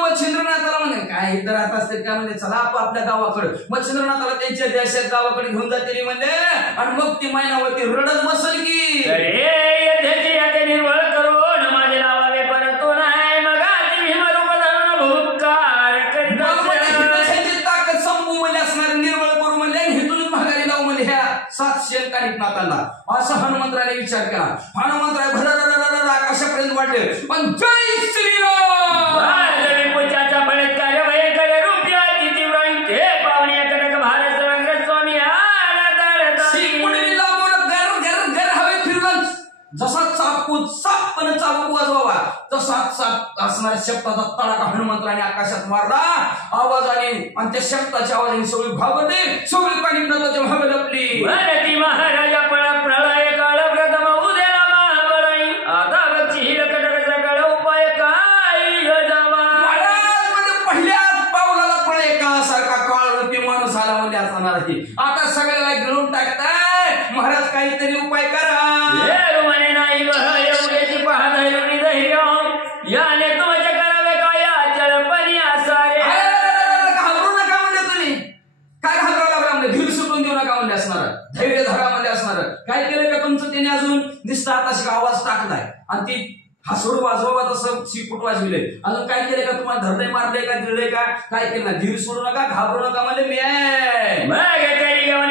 मच्छिंद्रनाथाला म्हणे काय इथं राहत असते काय म्हणजे चला आपल्या गावाकडे. मच्छिंद्रनाथाला त्यांच्या देशात गावाकडे घेऊन जाते म्हणजे आणि मग ती मैनावती रडत बसल की निर्बळ करून माझे लावावे परतो नाही मग भीमरूप धरून भूतकाळ ताकद संपू म्हणजे असणार निर्बळ करू म्हणले हेतून माघारी लावू म्हणजे ह्या 700 कानिपनाथांना असं हनुमंतराने विचार केला. हनुमंतराय भर आकाशापर्यंत वाटले पण जय श्रीराम पुच्याचा बळत्कार भयंकर रूप तीव्र पाहुणे कडक भारत स्वामी हवे फिरलं जसा सापपणे चाबूक वाजवावा तसा साप असणाऱ्या शब्दाचा तडाखा हनुमंतराने आकाशात मारला. आवाजाने आणि त्या शब्दाच्या आवाजाने सगळी भागवते सगळी कानिपनाथाच्या भाग लपली. महाराजा पळा प्रळय काळ प्रथम उद्याला महाबळाई आता बच्ची कडक सकाळ उपाय काय योजावा. पहिल्याच पावलाला प्रळय काळासारखा काळ माणूस आला म्हणजे असणार की आता सगळ्याला गिळून टाकताय महाराज काहीतरी उपाय करा. म्हणे नाही एवढ्याची पाहता धैर्य याने तुमच्या करावे काय चळपणी असारे. घाबरू नका म्हणजे तुम्ही काय घाबरावं लागला म्हणजे धीर सुटून देऊ नका म्हणजे असणार धैर्य धरा म्हणजे असणार. काय केलं का तुमचं त्याने अजून निस्ता आताशी आवाज टाकलाय आणि ती हसोड वाजवा तसं शिपूट वाजविले अजून काय केलं का तुम्हाला धरले मारले का दिले का काय केलं ना धीर सोडू नका घाबरू नका म्हणजे मी आहे.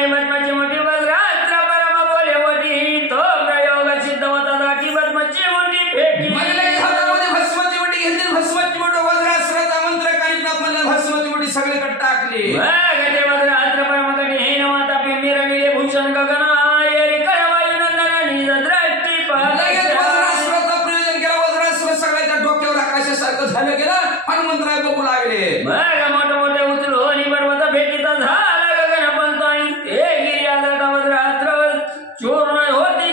बदमाची मोठी वज्रास्त्र परम बोले मोठी तो प्रयोग सिद्ध होता दाटी बदमाची मोठी फेकी हातामध्ये भस्माची मोठी घेतली भस्माची मोठी वज्रास्त्राचा मंत्र कानिपनाथ म्हणलं भस्माची मोठी सगळीकडे टाकली. वज्रास्त्र परम कधी हे नवाता पिंडी रंगीले भूषण गगन आयरी करवायू नंदनानी दृष्टी सगळ्याच्या डोक्यावर आकाशासारखं झालं गेलं हनुमंतराय बघू लागले. मोठे मोठे उचलून पर्वत फेकीचा झाला गगन पंताई ते गिर्याचा वज्रास्त्र चूर्ण होती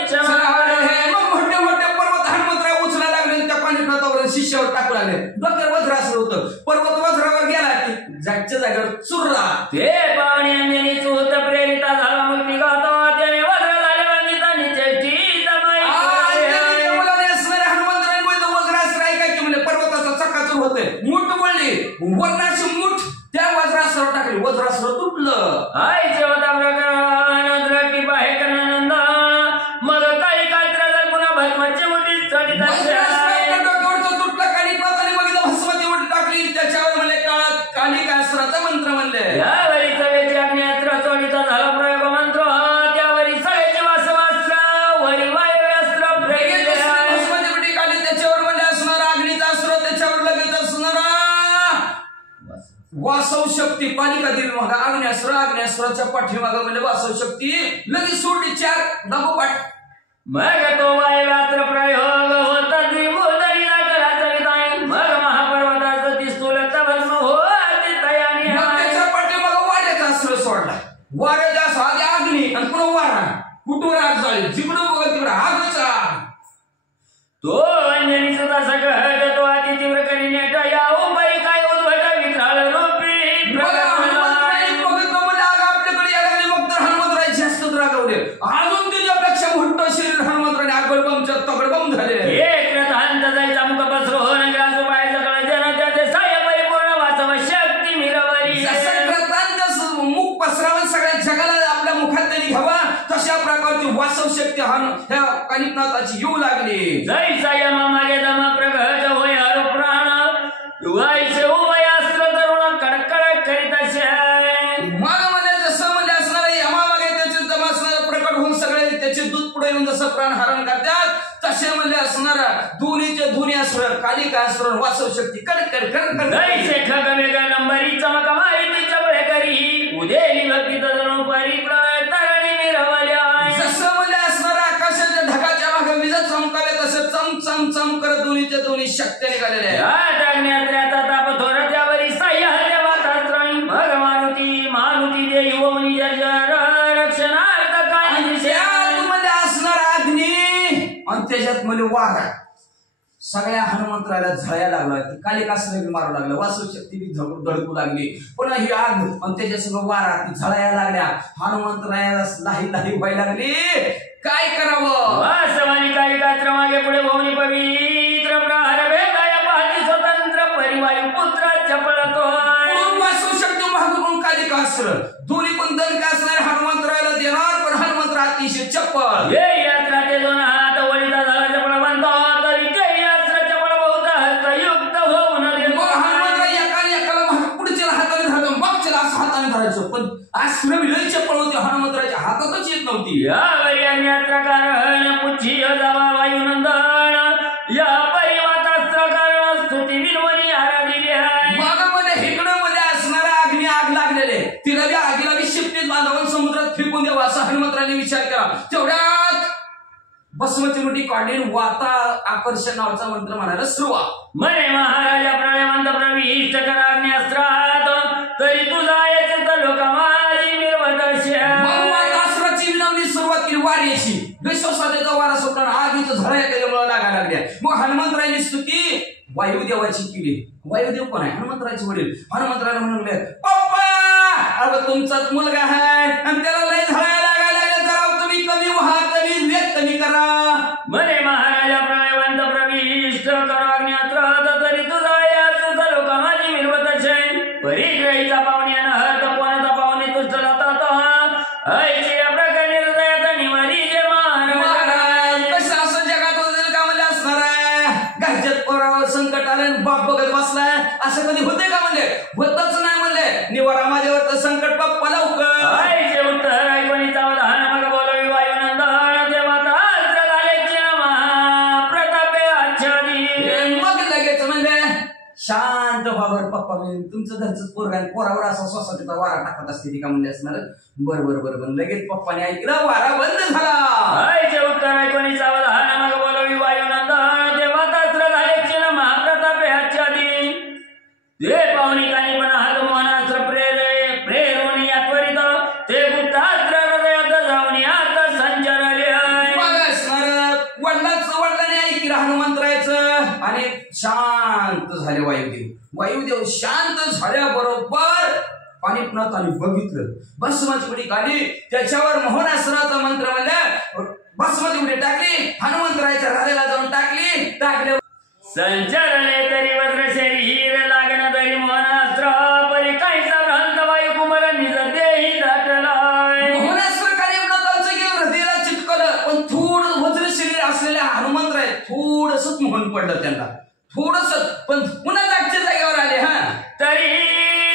मग मोठे मोठे पर्वत हनुमंतराय उचला लागले त्या कानिपनाथावर शिष्यावर टाकू लागले. डोक्यावर वज्रास्त्र होतं पर्वत वज्रावर गेला की जागच्या जागेवर चुरला. ते पावणे अंजनी चूत प्रेरिता झाला मुक्ती गाता त्याने वज्र झाले वंदितांनी चेष्टी होते मूठ वळली वज्राची मूठ त्या वज्रासवर टाकली वज्रासवर तुटलं. आईचे होता प्रकरण द्रष्टी बाहेर मग काही कात्र पुन्हा भस्माची मोठी चढी डोक्यावरचं तुटलं कानिपनाथाने बघितलं भस्माची मोठी टाकली त्या वासव शक्ती पालिकातील मग आग्नेस्त्राच्या पाठीमागं म्हणजे वासव शक्ती लगेच सोडली 4 दाबोपाठ. मग तो वायुरात्र प्रयोग होता द्विभुजनी नाटकाचा विधान. मग महापर्वताचं ती स्थूलता भस्म होती तयारी. मग त्याच्या पाठीमागं वाऱ्याचा अस्त्र सोडला. वाऱ्याचा साधी अग्नी आणि पुन्हा वारा कुठून आग झाली जिकडं बघत तिकडं आगचा. तो अंजनी सुद्धा सगळं तो अति तीव्र करी नेट या उपाय काय उद्भट वित्राळ रूपी आपल्याकडे यायला मग तर हनुमंतराय जास्त रागवले. अजून त्याच्यापेक्षा मोठं शरीर हनुमंतराने आगडबमच्या तगडबम झाले. एक रथांत जायचा मुख पसरो नगरास उपाय सकळ जन त्याचे साय परिपूर्ण वाचव शक्ती मिरवली. मुख पसरावून सगळ्या जगाला आपल्या मुखात त्यांनी घ्यावा तशा प्रकारची वासव शक्ती ह्या कानिपनाथाची येऊ लागली. जैसा यमा मागे दमा प्रगट होय हर प्राण युगाईचे उभय अस्त्र तरुण कडकड करीत असे. मागामध्ये जसं म्हणजे असणार यमामागे त्याचे दम असणार प्रकट होऊन सगळे त्याचे दूध पुढे येऊन जसं प्राण हरण करतात तसे म्हणजे असणारा दोन्हीचे दोन्ही अस्त्र कालिका अस्त्र वासव शक्ती कडकड कडकड. जैसे खग वेग नंबरी चमक मारी तिच्या बळे करी उदेली भक्ती तरुण परिप्राय तरणी मिरवल्या. जसं म्हणजे असणारा आकाशाच्या ढगाच्या मागे विजा चमकावे तसं चम चम चम करत दोन्हीच्या दोन्ही शक्त्या निघालेल्या ताप थोर त्यावरी साह्य देवातास्त्र. मग मारुती देई ओमनी जर्जर रक्षणार्थ काय मध्ये असणारा अग्नी आणि त्याच्यात म्हणजे वारा सगळ्या हनुमंतराला झळायला लागला. कालिकास्त्र मारू लागलं. वासव शक्ती बी धडकू लागली. पुन्हा ही आग आणि त्याच्या सगळं वारा ती झळायला लागल्या. हनुमंतरायाला लाही लाही व्हायला लागली. काय करावं. वासवानी कालिकास्त्र मागे पुढे भवनी पवित्र प्रहार वेगाया पाहती स्वतंत्र परिवायू पुत्र चपळतो. वासव शक्ती मागून कालिकास्त्र दोन्ही पण दणका असणारे हनुमंतरायाला देणार. पण हनुमंतर अतिशय चप्पल. हे यात्रा ते 2 हात वळीता झाला चपळ बांधतो तरी ते यात्रा चपळ बहुत हस्तयुक्त होऊन एकाला पुढच्या हाताने धरायचं मागच्या हाताने धरायचं. पण अस्त्र विलय चप्पल होती हनुमंतराच्या हातातच येत नव्हती. यावरी यात्राकार पुच्छी जावा वायुनंदन या परिवातास्त्र कारण स्तुती विनवणी आराधिली आहे. मागामध्ये हिकडं मध्ये असणारा अग्नी आग लागलेले तिला बी आगीला बी शिफ्टीत बांधावून समुद्रात फेकून द्यावा असा हनुमंतराने विचार केला. तेवढ्यात भस्मची मुठी काढून वाता आकर्षण नावाचा मंत्र म्हणायला सुरुवात. म्हणे महाराजा प्रलयवंत प्रविष्ट कराग्न्यास्त्रात तरी तुझा येत लोकमाली निर्वदर्श. अस्त्राची विनवणी सुरुवात केली वाऱ्याची. विश्वासाचा वारा सुटला आगीचं झळा त्याच्यामुळे लागायला लागल्या. मग हनुमंतरायने स्तुती वायुदेवाची केली. वायुदेव कोण आहे. हनुमंतराचे वडील. हनुमंतराला म्हणले पप्पा अगं तुमचाच मुलगा आहे आणि त्याला लय झळायला लागायला लागले. जरा तुम्ही कमी व्हा कमी वेग कमी करा. म्हणे महाराजा प्रलयवंत प्रविष्ट कराग्न्यास्त्रात तरी तुझा येत लोकमाली निर्वदर्श. परिग्रहीचा पाहुण्यानं हर्त कोणाचा पाहुणे तुष्ट जातात ऐशी या प्रकारे हृदयात निवारी जे महाराज. कसं असं जगात होतं का म्हणजे असणार आहे. घरच्यात पोरावर संकट आलं बाप बघत बसलाय असं कधी होते का म्हणजे होतच नाही म्हणले. निवारा माझ्यावर तर संकट बाप्पा लवकर. ऐसे उत्तर ऐकून सावधान मग बोलवी वायुनंदन देवाता अस्त्र घालायचे महाप्रतापे आच्छादी. मग लगेच म्हणजे शांत व्हावर पप्पा तुमचं घरचं पोरावर असा स्वतःचा वारा टाकत असते का म्हणजे असणार. बरं लगेच पप्पाने ऐकलं वारा बंद झाला. ऐसे उत्तर ऐकून सावधान मग बोलवी वायुनंदन देवाता अस्त्र घालायचे महाप्रतापे आच्छादी. ते पाहुणी काही पण हात मोहनास्त्र प्रेरून या त्वरित ते गुप्तास्त्र हृदयात जाऊन यात संचरले. वडिलाने ऐकलं हनुमंतरायचं आणि शांत झाले वायुदेव शांत झाल्याबरोबर पाणीपनाथाने बघितलं. भस्माची उडी काढली. त्याच्यावर मोहनास्त्राचा मंत्र म्हणलं. भस्माची उडी टाकली. हनुमंतरायच्या हृदयाला जाऊन टाकले. संचरले तरी वज्र शरीर लागण तरी मोहनास्त्र परी काहीचा भ्रांत वायू कुमार निज देही दाटलाय. मोहनास्त्र कानिपनाथांचं गेलं हृदयाला चिटकलं. पण थोडं वज्र शरीर असलेल्या हनुमंतराय थोडंसच मोहन पडलं त्यांना. थोडस पण पुन्हा जागच्या जागेवर आले. तरी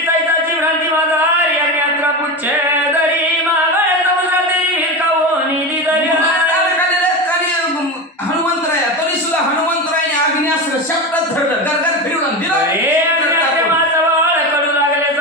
तैताची भ्रांती मागार या यात्रा पुच्छे तरी मागाय तरी हिरकावो निधी तरी हनुमंतराय तरी सुद्धा हनुमंतरायने अग्न्यास्त्र शब्दात धरलं. गरगर फिरवून दिलं. कडू लागले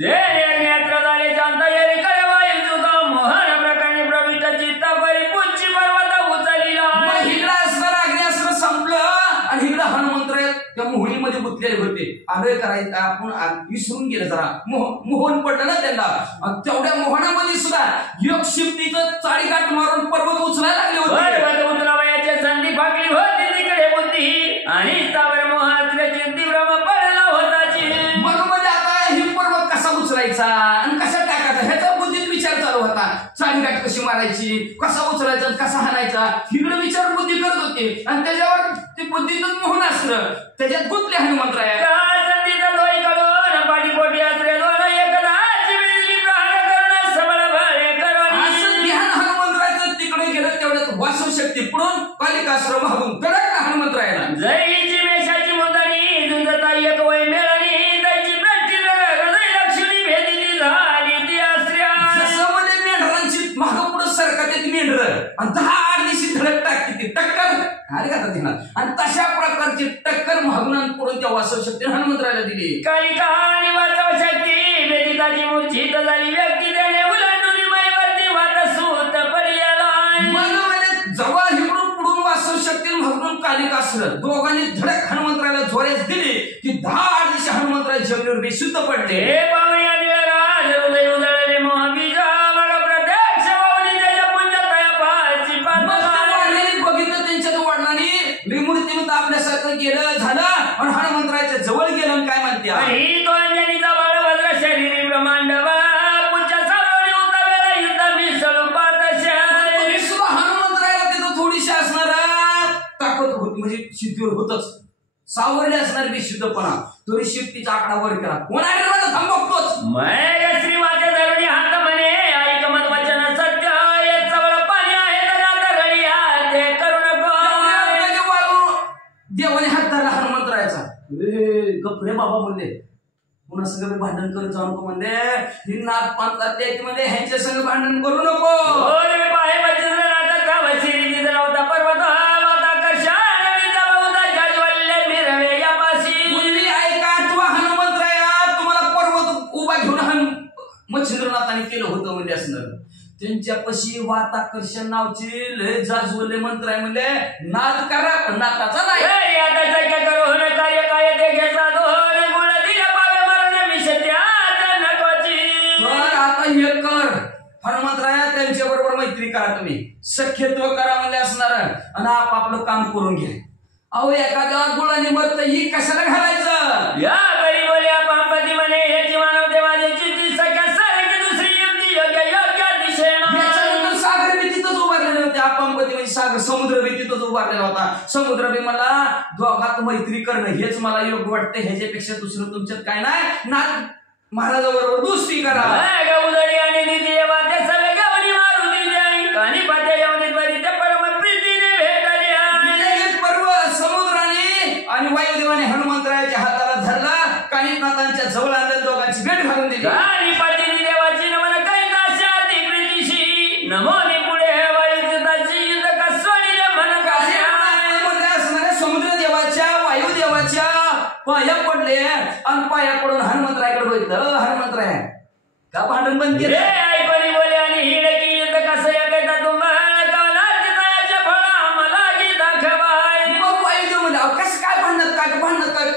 ते यज्ञात्र झाले शांत येरी करे वायूचं काम मोहन प्रकारे प्रविष्ट चित्ता परी पुच्ची पर्वत उचलिला. इकडं असणारं अग्न्यास्त्र संपलं आणि इकडं हनुमंतराय त्या मोहिनीमध्ये गुंतलेले होते. आग्रह करायचा आपण विसरून गेले जरा मोहन पडलं ना त्यांना. तेवढ्या मोहनामध्ये सुद्धा योग शिफ्टीचं चाळीगाठ मारून पर्वत उचलायला लागले होते. पर्वत उचलावयाची संधी फाकली होती तिकडे बुद्धी आणि स्थावर मोहातल्याची तीव्र पडला होताची. मग म्हणजे आता ही पर्वत कसा उचलायचा आणि कसा टाकायचा ह्याचा बुद्धीत विचार चालू होता. चाळीगाठ कशी मारायची, कसा उचलायचा, कसा हाणायचा इकडे विचार बुद्धी करत होते. आणि त्याच्यावर ते बुद्धीतच मोहन असलं त्याच्यात गुंतले हनुमंतराय. पाठीपोटी असले दोन एकदाची बिजली प्राण करून सबळ भळे करून असं ध्यान हनुमंतरायचं तिकडे गेलं तेवढ्यात वासव शक्ती पुढून कालिकासुर मागून कडक हनुमंतरायला. जैची मेषाची मुदणी दुंदता एक वय मेळणी त्याची प्रति लक्ष्मी भेदली झाली ती आश्र्या. जसं म्हणजे मेंढरांची मागं पुढं सरकत मेंढर आणि 10 दिवशी धडक टाकते ती टक्कर अरे का तिला. आणि तशा प्रकारची टक्कर मागून पुढून त्या वासव शक्तीने हनुमंतरायला दिली. कालिका आणि वासव शक्ती वेदिताची मूर्छित झाली व्यक्ती त्याने उलटून माईवरती वाट सूत पडलेला. म्हणजे जवळ इकडून पुढून वासव शक्तीने मागून कालिकासुर दोघांनी धडक हनुमंतरायला जोऱ्यास दिली की 10 दिवशी हनुमंतराय जमिनीवर बेशुद्ध पडले. हे पावणी आणि राज हृदय उजळले मोहबीजा मला प्रत्यक्ष पावणी त्याच्या पुंजतया पाची पाच बघितलं त्यांच्या वडिलांनी मूर्तीमध्ये आपल्यासारखं गेलं झालं आणि हनुमंतरायच्या जवळ गेलं आणि काय म्हणते आणि तो अंजनीचा बाळभद्र शरीरी ब्रह्मांड पुढच्या सावळी उतावेला युद्ध मिसळू तरी सुद्धा हनुमंतरायला तिथं थोडीशी असणार ताकद होती म्हणजे शिद्दीवर होतच सावरले असणार बेशुद्धपणा. तरी शिफ्टीचा आकडा वर केला. कोण आहे म्हणलं थांबवतोच मग श्रीमाते धरणी हात म्हणे ऐक मत वचन सत्य एक सवळ पाणी आहे तर आता घडी हात ते करू नको. देवाने हात धरला हनुमंतरायचा. गप्रे बाबा म्हणले पुन्हा सगळं भांडण करत जाऊ नको म्हणले. ही नाथ पांतात ते म्हणजे ह्यांच्या संग भांडण करू नको. पाहे वचंद्र नाटक का वशिरी दिला होता पर्वत होता कशाने ज्वाल्य मिरवे यापाशी. पूर्वी ऐका तू हनुमंतराया तुम्हाला पर्वत उभा घेऊन मच्छिंद्रनाथाने केलं होतं म्हणजे असणार. त्यांच्यापाशी वाताकर्षण नावचे लय जाजवले मंत्र आहे म्हणजे नाद करा पण नाताचा नाही. कार्य काय ते घेसा दोन गुण दिले पावे मरण विषत्या तर आता हे कर हनुमंतराया त्यांच्या बरोबर मैत्री करा तुम्ही सख्यत्व करा म्हणजे असणार आणि आपापलं काम करून घ्या. अहो एखाद्या गुळाने मत ही कशाला घालायचं. या गरीब बोल्या पांपती म्हणे याची मानव देवाची चित्ती सख्या सारखी दुसरी युक्ती योग्य योग्य दिशेनं. याच्यानंतर सागर बी तिथंच उभारलेले होते. पांपती म्हणजे सागर समुद्र बी तिथंच उभारलेला होता. समुद्र बी मला दोघात मैत्री करणं हेच मला योग्य वाटतं. ह्याच्यापेक्षा दुसरं तुमच्यात काय नाही. नाथ महाराजाबरोबर दोस्ती करा. गौदडी आणि निधी वाटे सगळे गवणी मारुती जाई कानी पाते यवनीत बरी ते परम प्रीतीने भेटली आहे. पर्व समुद्राने आणि वायुदेवाने हनुमंतरायाच्या हाताला धरला. कानिपनाथांच्या जवळ आणलं दोघांची भेट घालून दिली. कानी पातीनी देवाची नमन काही दास्याती प्रीतीशी नमोनी पुढे वायुदेवाची युद्ध कसोडीले मन काशी. समुद्र देवाच्या वायुदेवाच्या पाया पडले आणि पाया पडून हनुमंतरायाकडे बघितलं. हनुमंतराय का भांडण बंद केलं. ऐकली बोले आणि हिडकी युद्ध कसं या तुम्हाला कवलाची तयाच्या फळा मला की दाखवाय. मग वायुदेव म्हणजे कसं काय भांडणात काय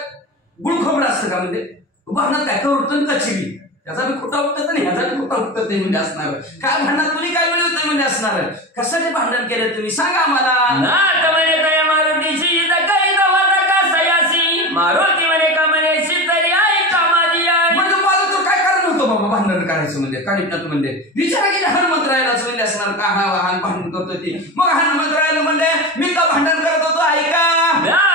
गुळखोबड असतं का म्हणजे भांडणात काय करून कचेरी त्याचा बी खोटा उठत नाही ह्याचा बी खोटा उठत नाही म्हणजे असणार. काय भांडणात तुम्ही काय मिळवत नाही म्हणजे असणार. कशाचे भांडण केलं तुम्ही सांगा आम्हाला. नाथ म्हणे काय मारुतीशी युद्ध काही होता का सयासी मारुती म्हणे का म्हणे शितरी आहे का माझी आहे. म्हणजे माझं तर काय कारण होतं बाबा भांडण करायचं म्हणजे कानिपनाथ म्हणजे विचारा की हनुमंतरायालाच म्हणजे असणार का हा वाहन भांडण करतो ती. मग हनुमंतरायाला म्हणजे मी का भांडण करत होतो ऐका.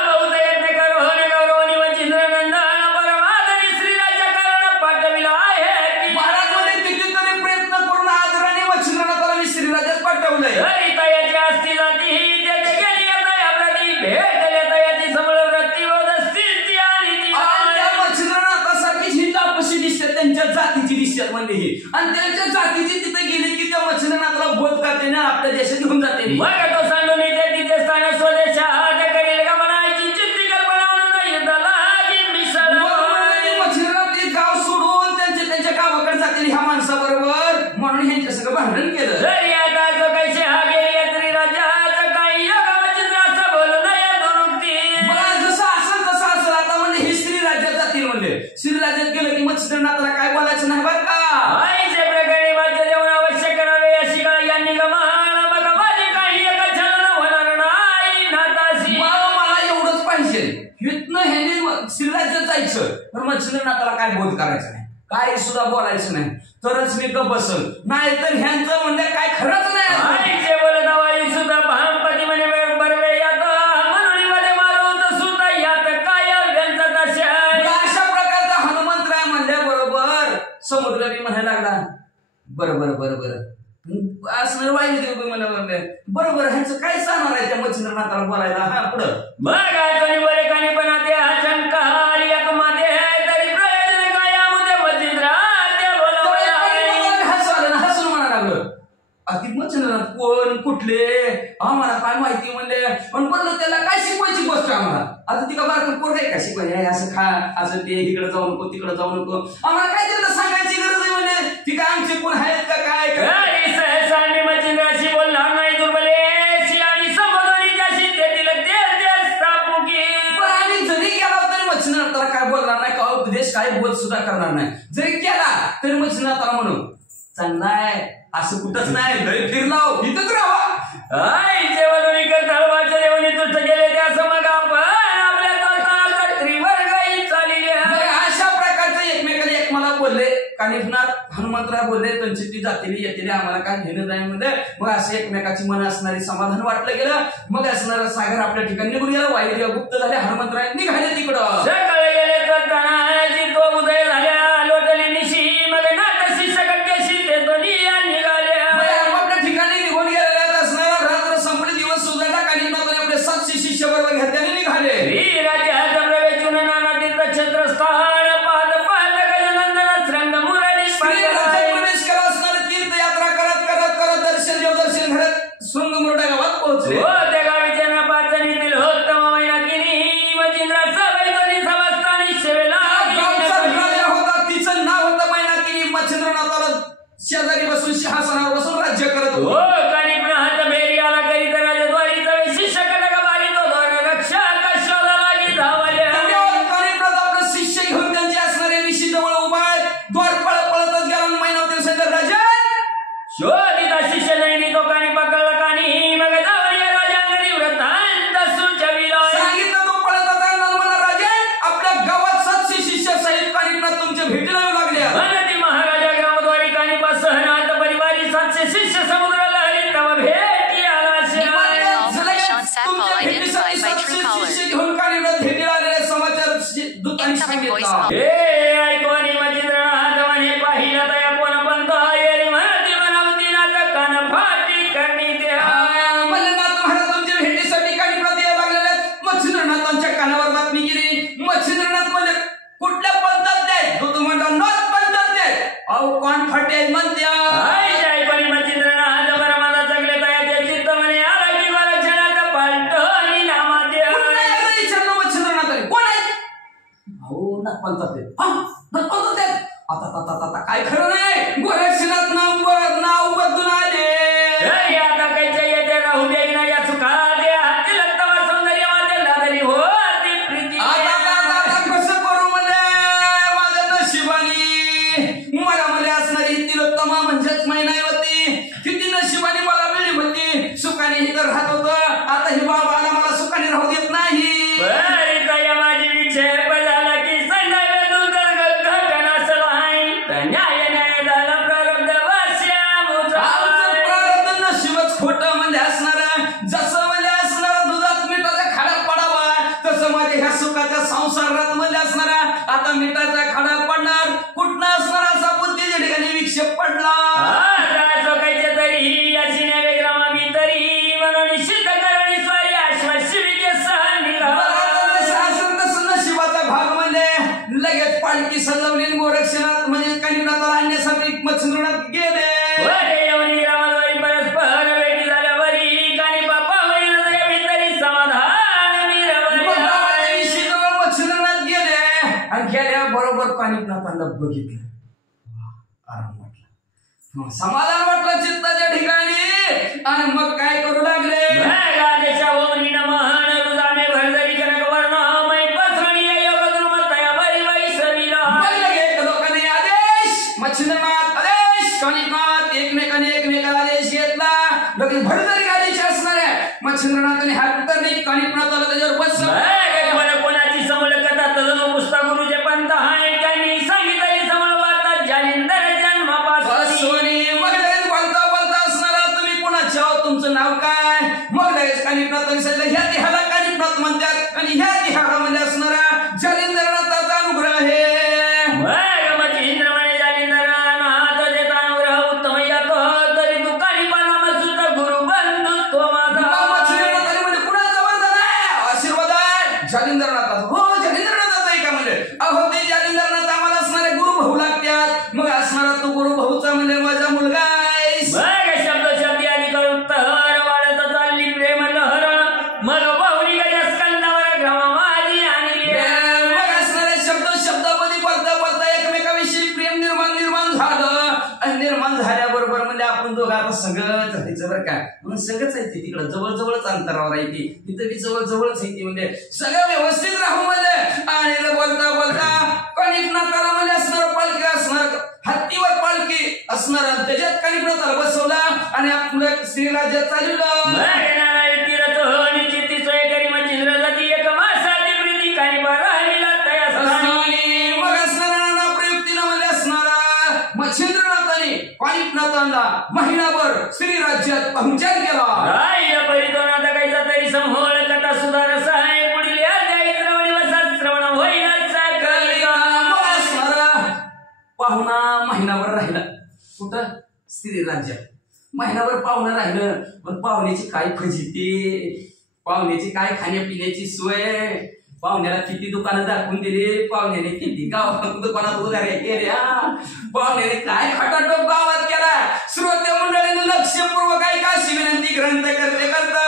बहुत यत्न करो होणे गौरवणी वचिंद्रनंदन परमादरी श्रीराच्या कारण पाठविला आहे. महाराज मध्ये कितीतरी प्रयत्न करून आदराने वचिंद्रनाथाला मी श्रीराजात पाठवलंय. तयाची असती जाती ही त्याचे गेली आता प्रती भेटले तयाची सबळ वृत्ती व स्थिती आणि ती त्या वचिंद्रनाथासारखी ही तापशी दिसते त्यांच्या जातीची दिसतात म्हणजे ही आणि त्यांच्या जातीची तिथे गेली की त्या वचिंद्रनाथाला बोध करते ना आपल्या देशात घेऊन जाते. मग तो सांडून येते तिथे स्थान स्वदेशात करेल का म्हणायची चित्ती कल्पना म्हणून युद्धाला मिसळ. वचिंद्रनाथ गाव सोडून त्यांच्या माणसाबरोबर म्हणून ह्यांच्या सगळं भांडण केलं. जरी आता जो कैसे हा गेली तरी राजाचं काही योगचित्र असं बोलू नये दुरुक्ती. मला जसं असेल आता म्हणजे ही स्त्री राज्यात जातील म्हणले. स्त्री राज्यात गेलं की मच्छिंद्रनाथाला काय बोलायचं नाही बरं का. आईचे प्रकरणी माझे जेवण अवश्य करावे अशी का यांनी गमान बघा माझे काही एका छलन होणार नाही नाताशी. मला एवढंच पाहिजे इथनं ह्यांनी स्त्री राज्यात जायचं पण मच्छिंद्रनाथाला काय बोध करायचं नाही, काय सुद्धा बोलायचं नाही, तरच मी गप्प बसल, नाही तर ह्यांचं म्हणलं काय खरंच नाही. आईचे बोलत वाई सुद्धा भामपती म्हणे बरवे यात म्हणून मध्ये मारू तर सुद्धा यात काय व्यंचा तशा. अशा प्रकारचा हनुमंतराय म्हणल्याबरोबर समुद्र बी म्हणायला लागला बरं बरं बरं बरं असं वाईदेव बी म्हणा म्हणले बरोबर ह्यांचं काय सांगणार आहे त्या मच्छिंद्रनाथाला बोलायला. हा पुढं बघा तुम्ही बरे कानी पण ते शंका एक माते तरी प्रयोजन काय मुदे मच्छिंद्रा ते बोलवले. हसून म्हणा लागलं अति मच्छिंद्रनाथ कोण कुठले आम्हाला काय माहिती म्हणले पण बोललो त्याला काय शिकवायची गोष्ट आम्हाला. आता ती का बारकं पोर आहे का शिकवाय असं खा असं ते इकडे जाऊ नको तिकडे जाऊ नको आम्हाला काय त्यांना सांगायची गरज आहे म्हणे. ती काय आमचे कोण आहेत का काय सहसा मी मच्छिंद्राशी बोलणार नाही दुर्बलेशी आणि संबोधनी त्याशी देतील ते स्थापुकी. आणि जरी गेला तरी मच्छिंद्रनाथाला काय बोलणार नाही का उपदेश काय बोध सुद्धा करणार नाही. जरी केला तरी मच्छिंद्रनाथाला म्हणून चांगलाय असं कुठंच नाही लय फिरलाव इथंच राहा. आईचे वडोली करताळ वाचे देवणी तुष्ट गेले त्या समग आपण आपल्या तोटाला त्रिवर गाई चालली. अशा प्रकारचे एकमेकांनी एक मला बोलले कानिफनाथ हनुमंतराय बोलले त्यांची ती जातीली येतील आम्हाला काय घेणं जाय मध्ये. मग असं एकमेकाची मन असणारी समाधान वाटलं गेलं. मग असणारा सागर आपल्या ठिकाणी निघून गेला. वायुदेव गुप्त झाले हनुमंतराय निघाले तिकडं. सकाळी गेले तर तानाजी तो उदय झाल्या लोटली निशी मग नाथ शिष्य कट्ट्याशी ते दोन्ही निघाल्या. आपल्या ठिकाणी निघून गेलेल्या असणारा रात्र संपली दिवस सुधारला. कानिफनाथ आपले 700 शिष्य बरोबर घेतल्याने निघाले. राज्यात प्रवेशून नाना तीर्थ क्षेत्रस्थान पाद पाद गजनंदन श्रंग मुरली प्रवेश करा असणारे तीर्थयात्रा करत करत करत दर्शन देवदर्शन घरात शृंग मुरडा गावात पोहोचले. हो त्या गावीच्या ना पाचणीतील उत्तम मैनाकिनी मच्छिंद्रा सवयी समस्तानी सेवेला होता. तिचं नाव होतं मैनाकिनी. मच्छिंद्रनाथाला शेजारी बसून सिंहासनावर बसून राज्य करत हो होती. कानिफनाथ बेरी आला करीत राजद्वारी तवे शिष्य कडक बारी तो दोन रक्षा कशोदा लागी धावल्या. कानिफनाथ आपलं शिष्य घेऊन त्यांचे असणारे ऋषी जवळ उभा आहेत. द्वार पळतच गेला. मैनावती सांगितलं राजा शोधिता शिष्य नाही तो कानी पकडला कानी मग जाऊन या राजांगणी व्रतांत सुचविला. सांगितलं तो पळतच आला. म्हणला राजा आपल्या गावात 700 शिष्य सहित कानिफनाथ तुमच्या भेटीला येऊ लागले. म्हणती महाराजा ग्रामद्वारी कानिपा सहनाथ परिवारी 700 शिष्य समुद्राला हरी तव भेटी आला. Call identified by Truecaller. घेऊन कानिफनाथ भेटीला आलेल्या समाचार दूतांनी सांगितलं. हे ऐकोनी मच्छिंद्रनाथ म्हणे पाहिलं तया कोण पंत येरी म्हणती म्हणती नाथ कान फाटी करणी द्या. मल्लनाथ महाराज तुमच्या भेटीसाठी कानिफनाथ यायला लागलेले आहेत. मच्छिंद्रनाथांच्या कानावर बातमी गेली. मच्छिंद्रनाथ म्हणजे कुठल्या पंथात आहेत तो तुम्हाला नॉट पंथात आहेत. अहो कोण फाटे म्हणत्या आईच्या ऐकोनी मच्छिंद्रनाथ परमाला जगले तयाचे चित्त म्हणे आला की मला क्षणात पालट आणि नामा द्या. विचारलं मच्छिंद्रनाथ कोण आहेत. अहो नाथ पंथात आहेत. नाथ पंथात आहेत. आता काय खरं नाही. गोरक्षनाथ नाव बदलून आले. आता कैचे येते राहू दे ना या सुखात या तिलत्तवा सौंदर्य वाटे लागली हो ती प्रीती. आता कसं करू मला माझ्या नशिबानी मला मध्ये असणारी तिलोत्तमा म्हणजेच मैनावती किती नशिबाने मला मिळली होती. सुखाने ही तर राहत होतं. आता ही बाबाला मला सुखाने राहू देत नाही. बरी तया माझी विक्षेप झाला की संडाला दूध गणसला आहे न्याय झाला प्रारब्ध वास्या प्रारब्ध नशीबच खोटं म्हणजे असणारा. जसं म्हणजे असणारा दुधात मिठाचा खाडा पडावा तसं माझ्या ह्या सुखाच्या संसारात म्हणजे असणारा आता मिठाचा खाडा पडणार. कुठनं असणारा असा बुद्धीच्या ठिकाणी विक्षेप पडला. कैचे तरी अशी नवे ग्रामा मी तरी म्हणून सिद्ध करणी स्वारी आश्वासिके सहन तसं नशिबाचा भाग म्हणजे लगेच पालखी सजवली. गोरक्षनाथ म्हणजे कानिफनाथाला आणण्यासाठी मच्छिंद्रनाथ गेले. ग्रामद्वारी परस्पर भेटी झाल्यावरी कानी बापा होईल तरी समाधान मच्छिंद्रनाथ गेले आणि गेल्या बरोबर कानिफनाथाला बघितलं. आराम वाटला. समाधान वाटलं चित्ताच्या ठिकाणी आणि मग काय करू लागले एकमेकाला आदेश घेतला. भरजरी गाडीचे असणाऱ्या मच्छिंद्रनाथाने हात उतरली, कानिपनाथ आला त्याच्यावर बसलं. कोणाची समोर करतात पुस्तक गुरुचे पंत हाय त्यांनी सांगितले समोर वार्ता जालिंदर जन्मापासून. मग लगेच बोलता बोलता असणारा तुम्ही कोणाचे आहोत, तुमचं नाव काय? मग लगेच कानिपनाथाने सांगितलं ह्या तिहाला कानिपनाथ म्हणतात आणि ह्या तिहाला मध्ये असणारा जालिंदरनाथाचा अनुग्रह आहे. जालिंदरनाथ हो जालिंदरनाथ आहे का म्हणजे अहो ते जालिंदरनाथ आम्हाला असणारे गुरु भाऊ लागतात. मग असणारा तो गुरु भाऊचा म्हणजे माझा मुलगा आहेस. शब्द शब्द आली करून तहर वाढत चालली प्रेम लहर मग बहुरी गजा स्कंदावर गमावाली आणि मग असणारे शब्द शब्दामध्ये बोलता बोलता एकमेकाविषयी प्रेम निर्माण झालं आणि निर्माण झाल्याबरोबर म्हणजे आपण दोघं आता सगळंच राहायचं बरं का. म्हणून सगळंच आहे तिकडं जवळजवळच अंतरावर आहे ती, तिथं बी जवळजवळच आहे ती. म्हणजे सगळं व्यवस्थित राहू म्हणजे आणि बोलता बोलता कानिपनाथाला म्हणजे असणार पालखी असणार हत्तीवर पालखी असणार त्याच्यात कानिपनाथाला बसवला आणि आपलं श्रीराज्यात चालवलं. कानिपनाथांना महिनाभर श्रीराज्यात पहुंचायला गेला. परितोनाचा तरी समोर कथा सुधारस आहे पुढील श्रवण होईल. पाहुणा महिनाभर राहिला कुठं श्रीराज्यात. महिनाभर पाहुणा राहिलं पण पाहुण्याची काय फजिती, पाहुण्याची काय खाण्यापिण्याची सोय, पाहुण्याला किती दुकानं दाखवून दिली, पाहुण्याने किती गावात दुकानात उधाऱ्या केल्या, पाहुण्याने काय खटाटोप गावात केला. श्रोते मंडळीने लक्षपूर्वक ऐका अशी विनंती ग्रंथ करते करता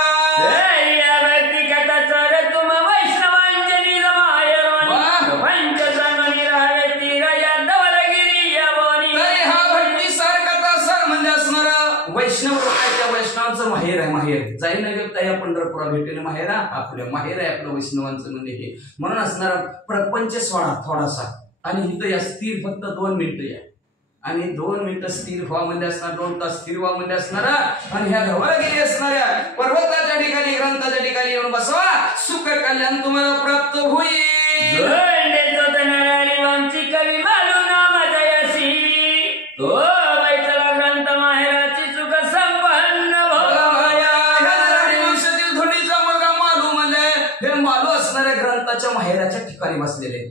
वैष्णव लोकांच्या वैष्णवांचं माहेर आहे. माहेर जाई नव्हे या पंढरपुरा भेटेने माहेर आपल्या माहेर आहे आपलं वैष्णवांचं म्हणजे हे. म्हणून असणारा प्रपंच सोडा थोडासा आणि इथं या स्थिर फक्त 2 मिनिटं या आणि 2 मिनिटं स्थिर व्हा म्हणजे असणार 2 तास स्थिर व्हा म्हणजे असणारा आणि ह्या गव्हाला गेली असणाऱ्या पर्वताच्या ठिकाणी ग्रंथाच्या ठिकाणी येऊन बसवा. सुख कल्याण तुम्हाला प्राप्त होईल. कवी मालू नामाचा यशी तो बैतला ग्रंथ माहेराची चुक संपन्न धोनीचा मुलगा मालू म्हणजे हे मालू असणाऱ्या ग्रंथाच्या माहेराच्या ठिकाणी बसलेले.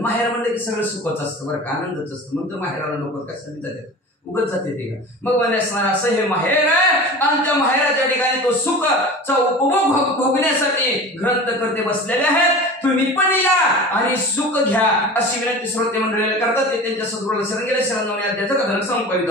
माहेर म्हणलं की सगळं सुखच असतं बरं का, आनंदच असतं. म्हणून माहेराला लोक कशासाठी जातात, उगत जाते ते का. मग म्हणजे असणार असं हे माहेर आहे आणि त्या माहेराच्या ठिकाणी तो सुखचा उपभोग भोगण्यासाठी ग्रंथ करते बसलेले आहेत. तुम्ही पण या आणि सुख घ्या अशी विनंती श्रोते मंडळीला करतात. ते त्यांच्या सद्गुरूला शरण गेले. शरण जाऊन त्याचं कथन संपवित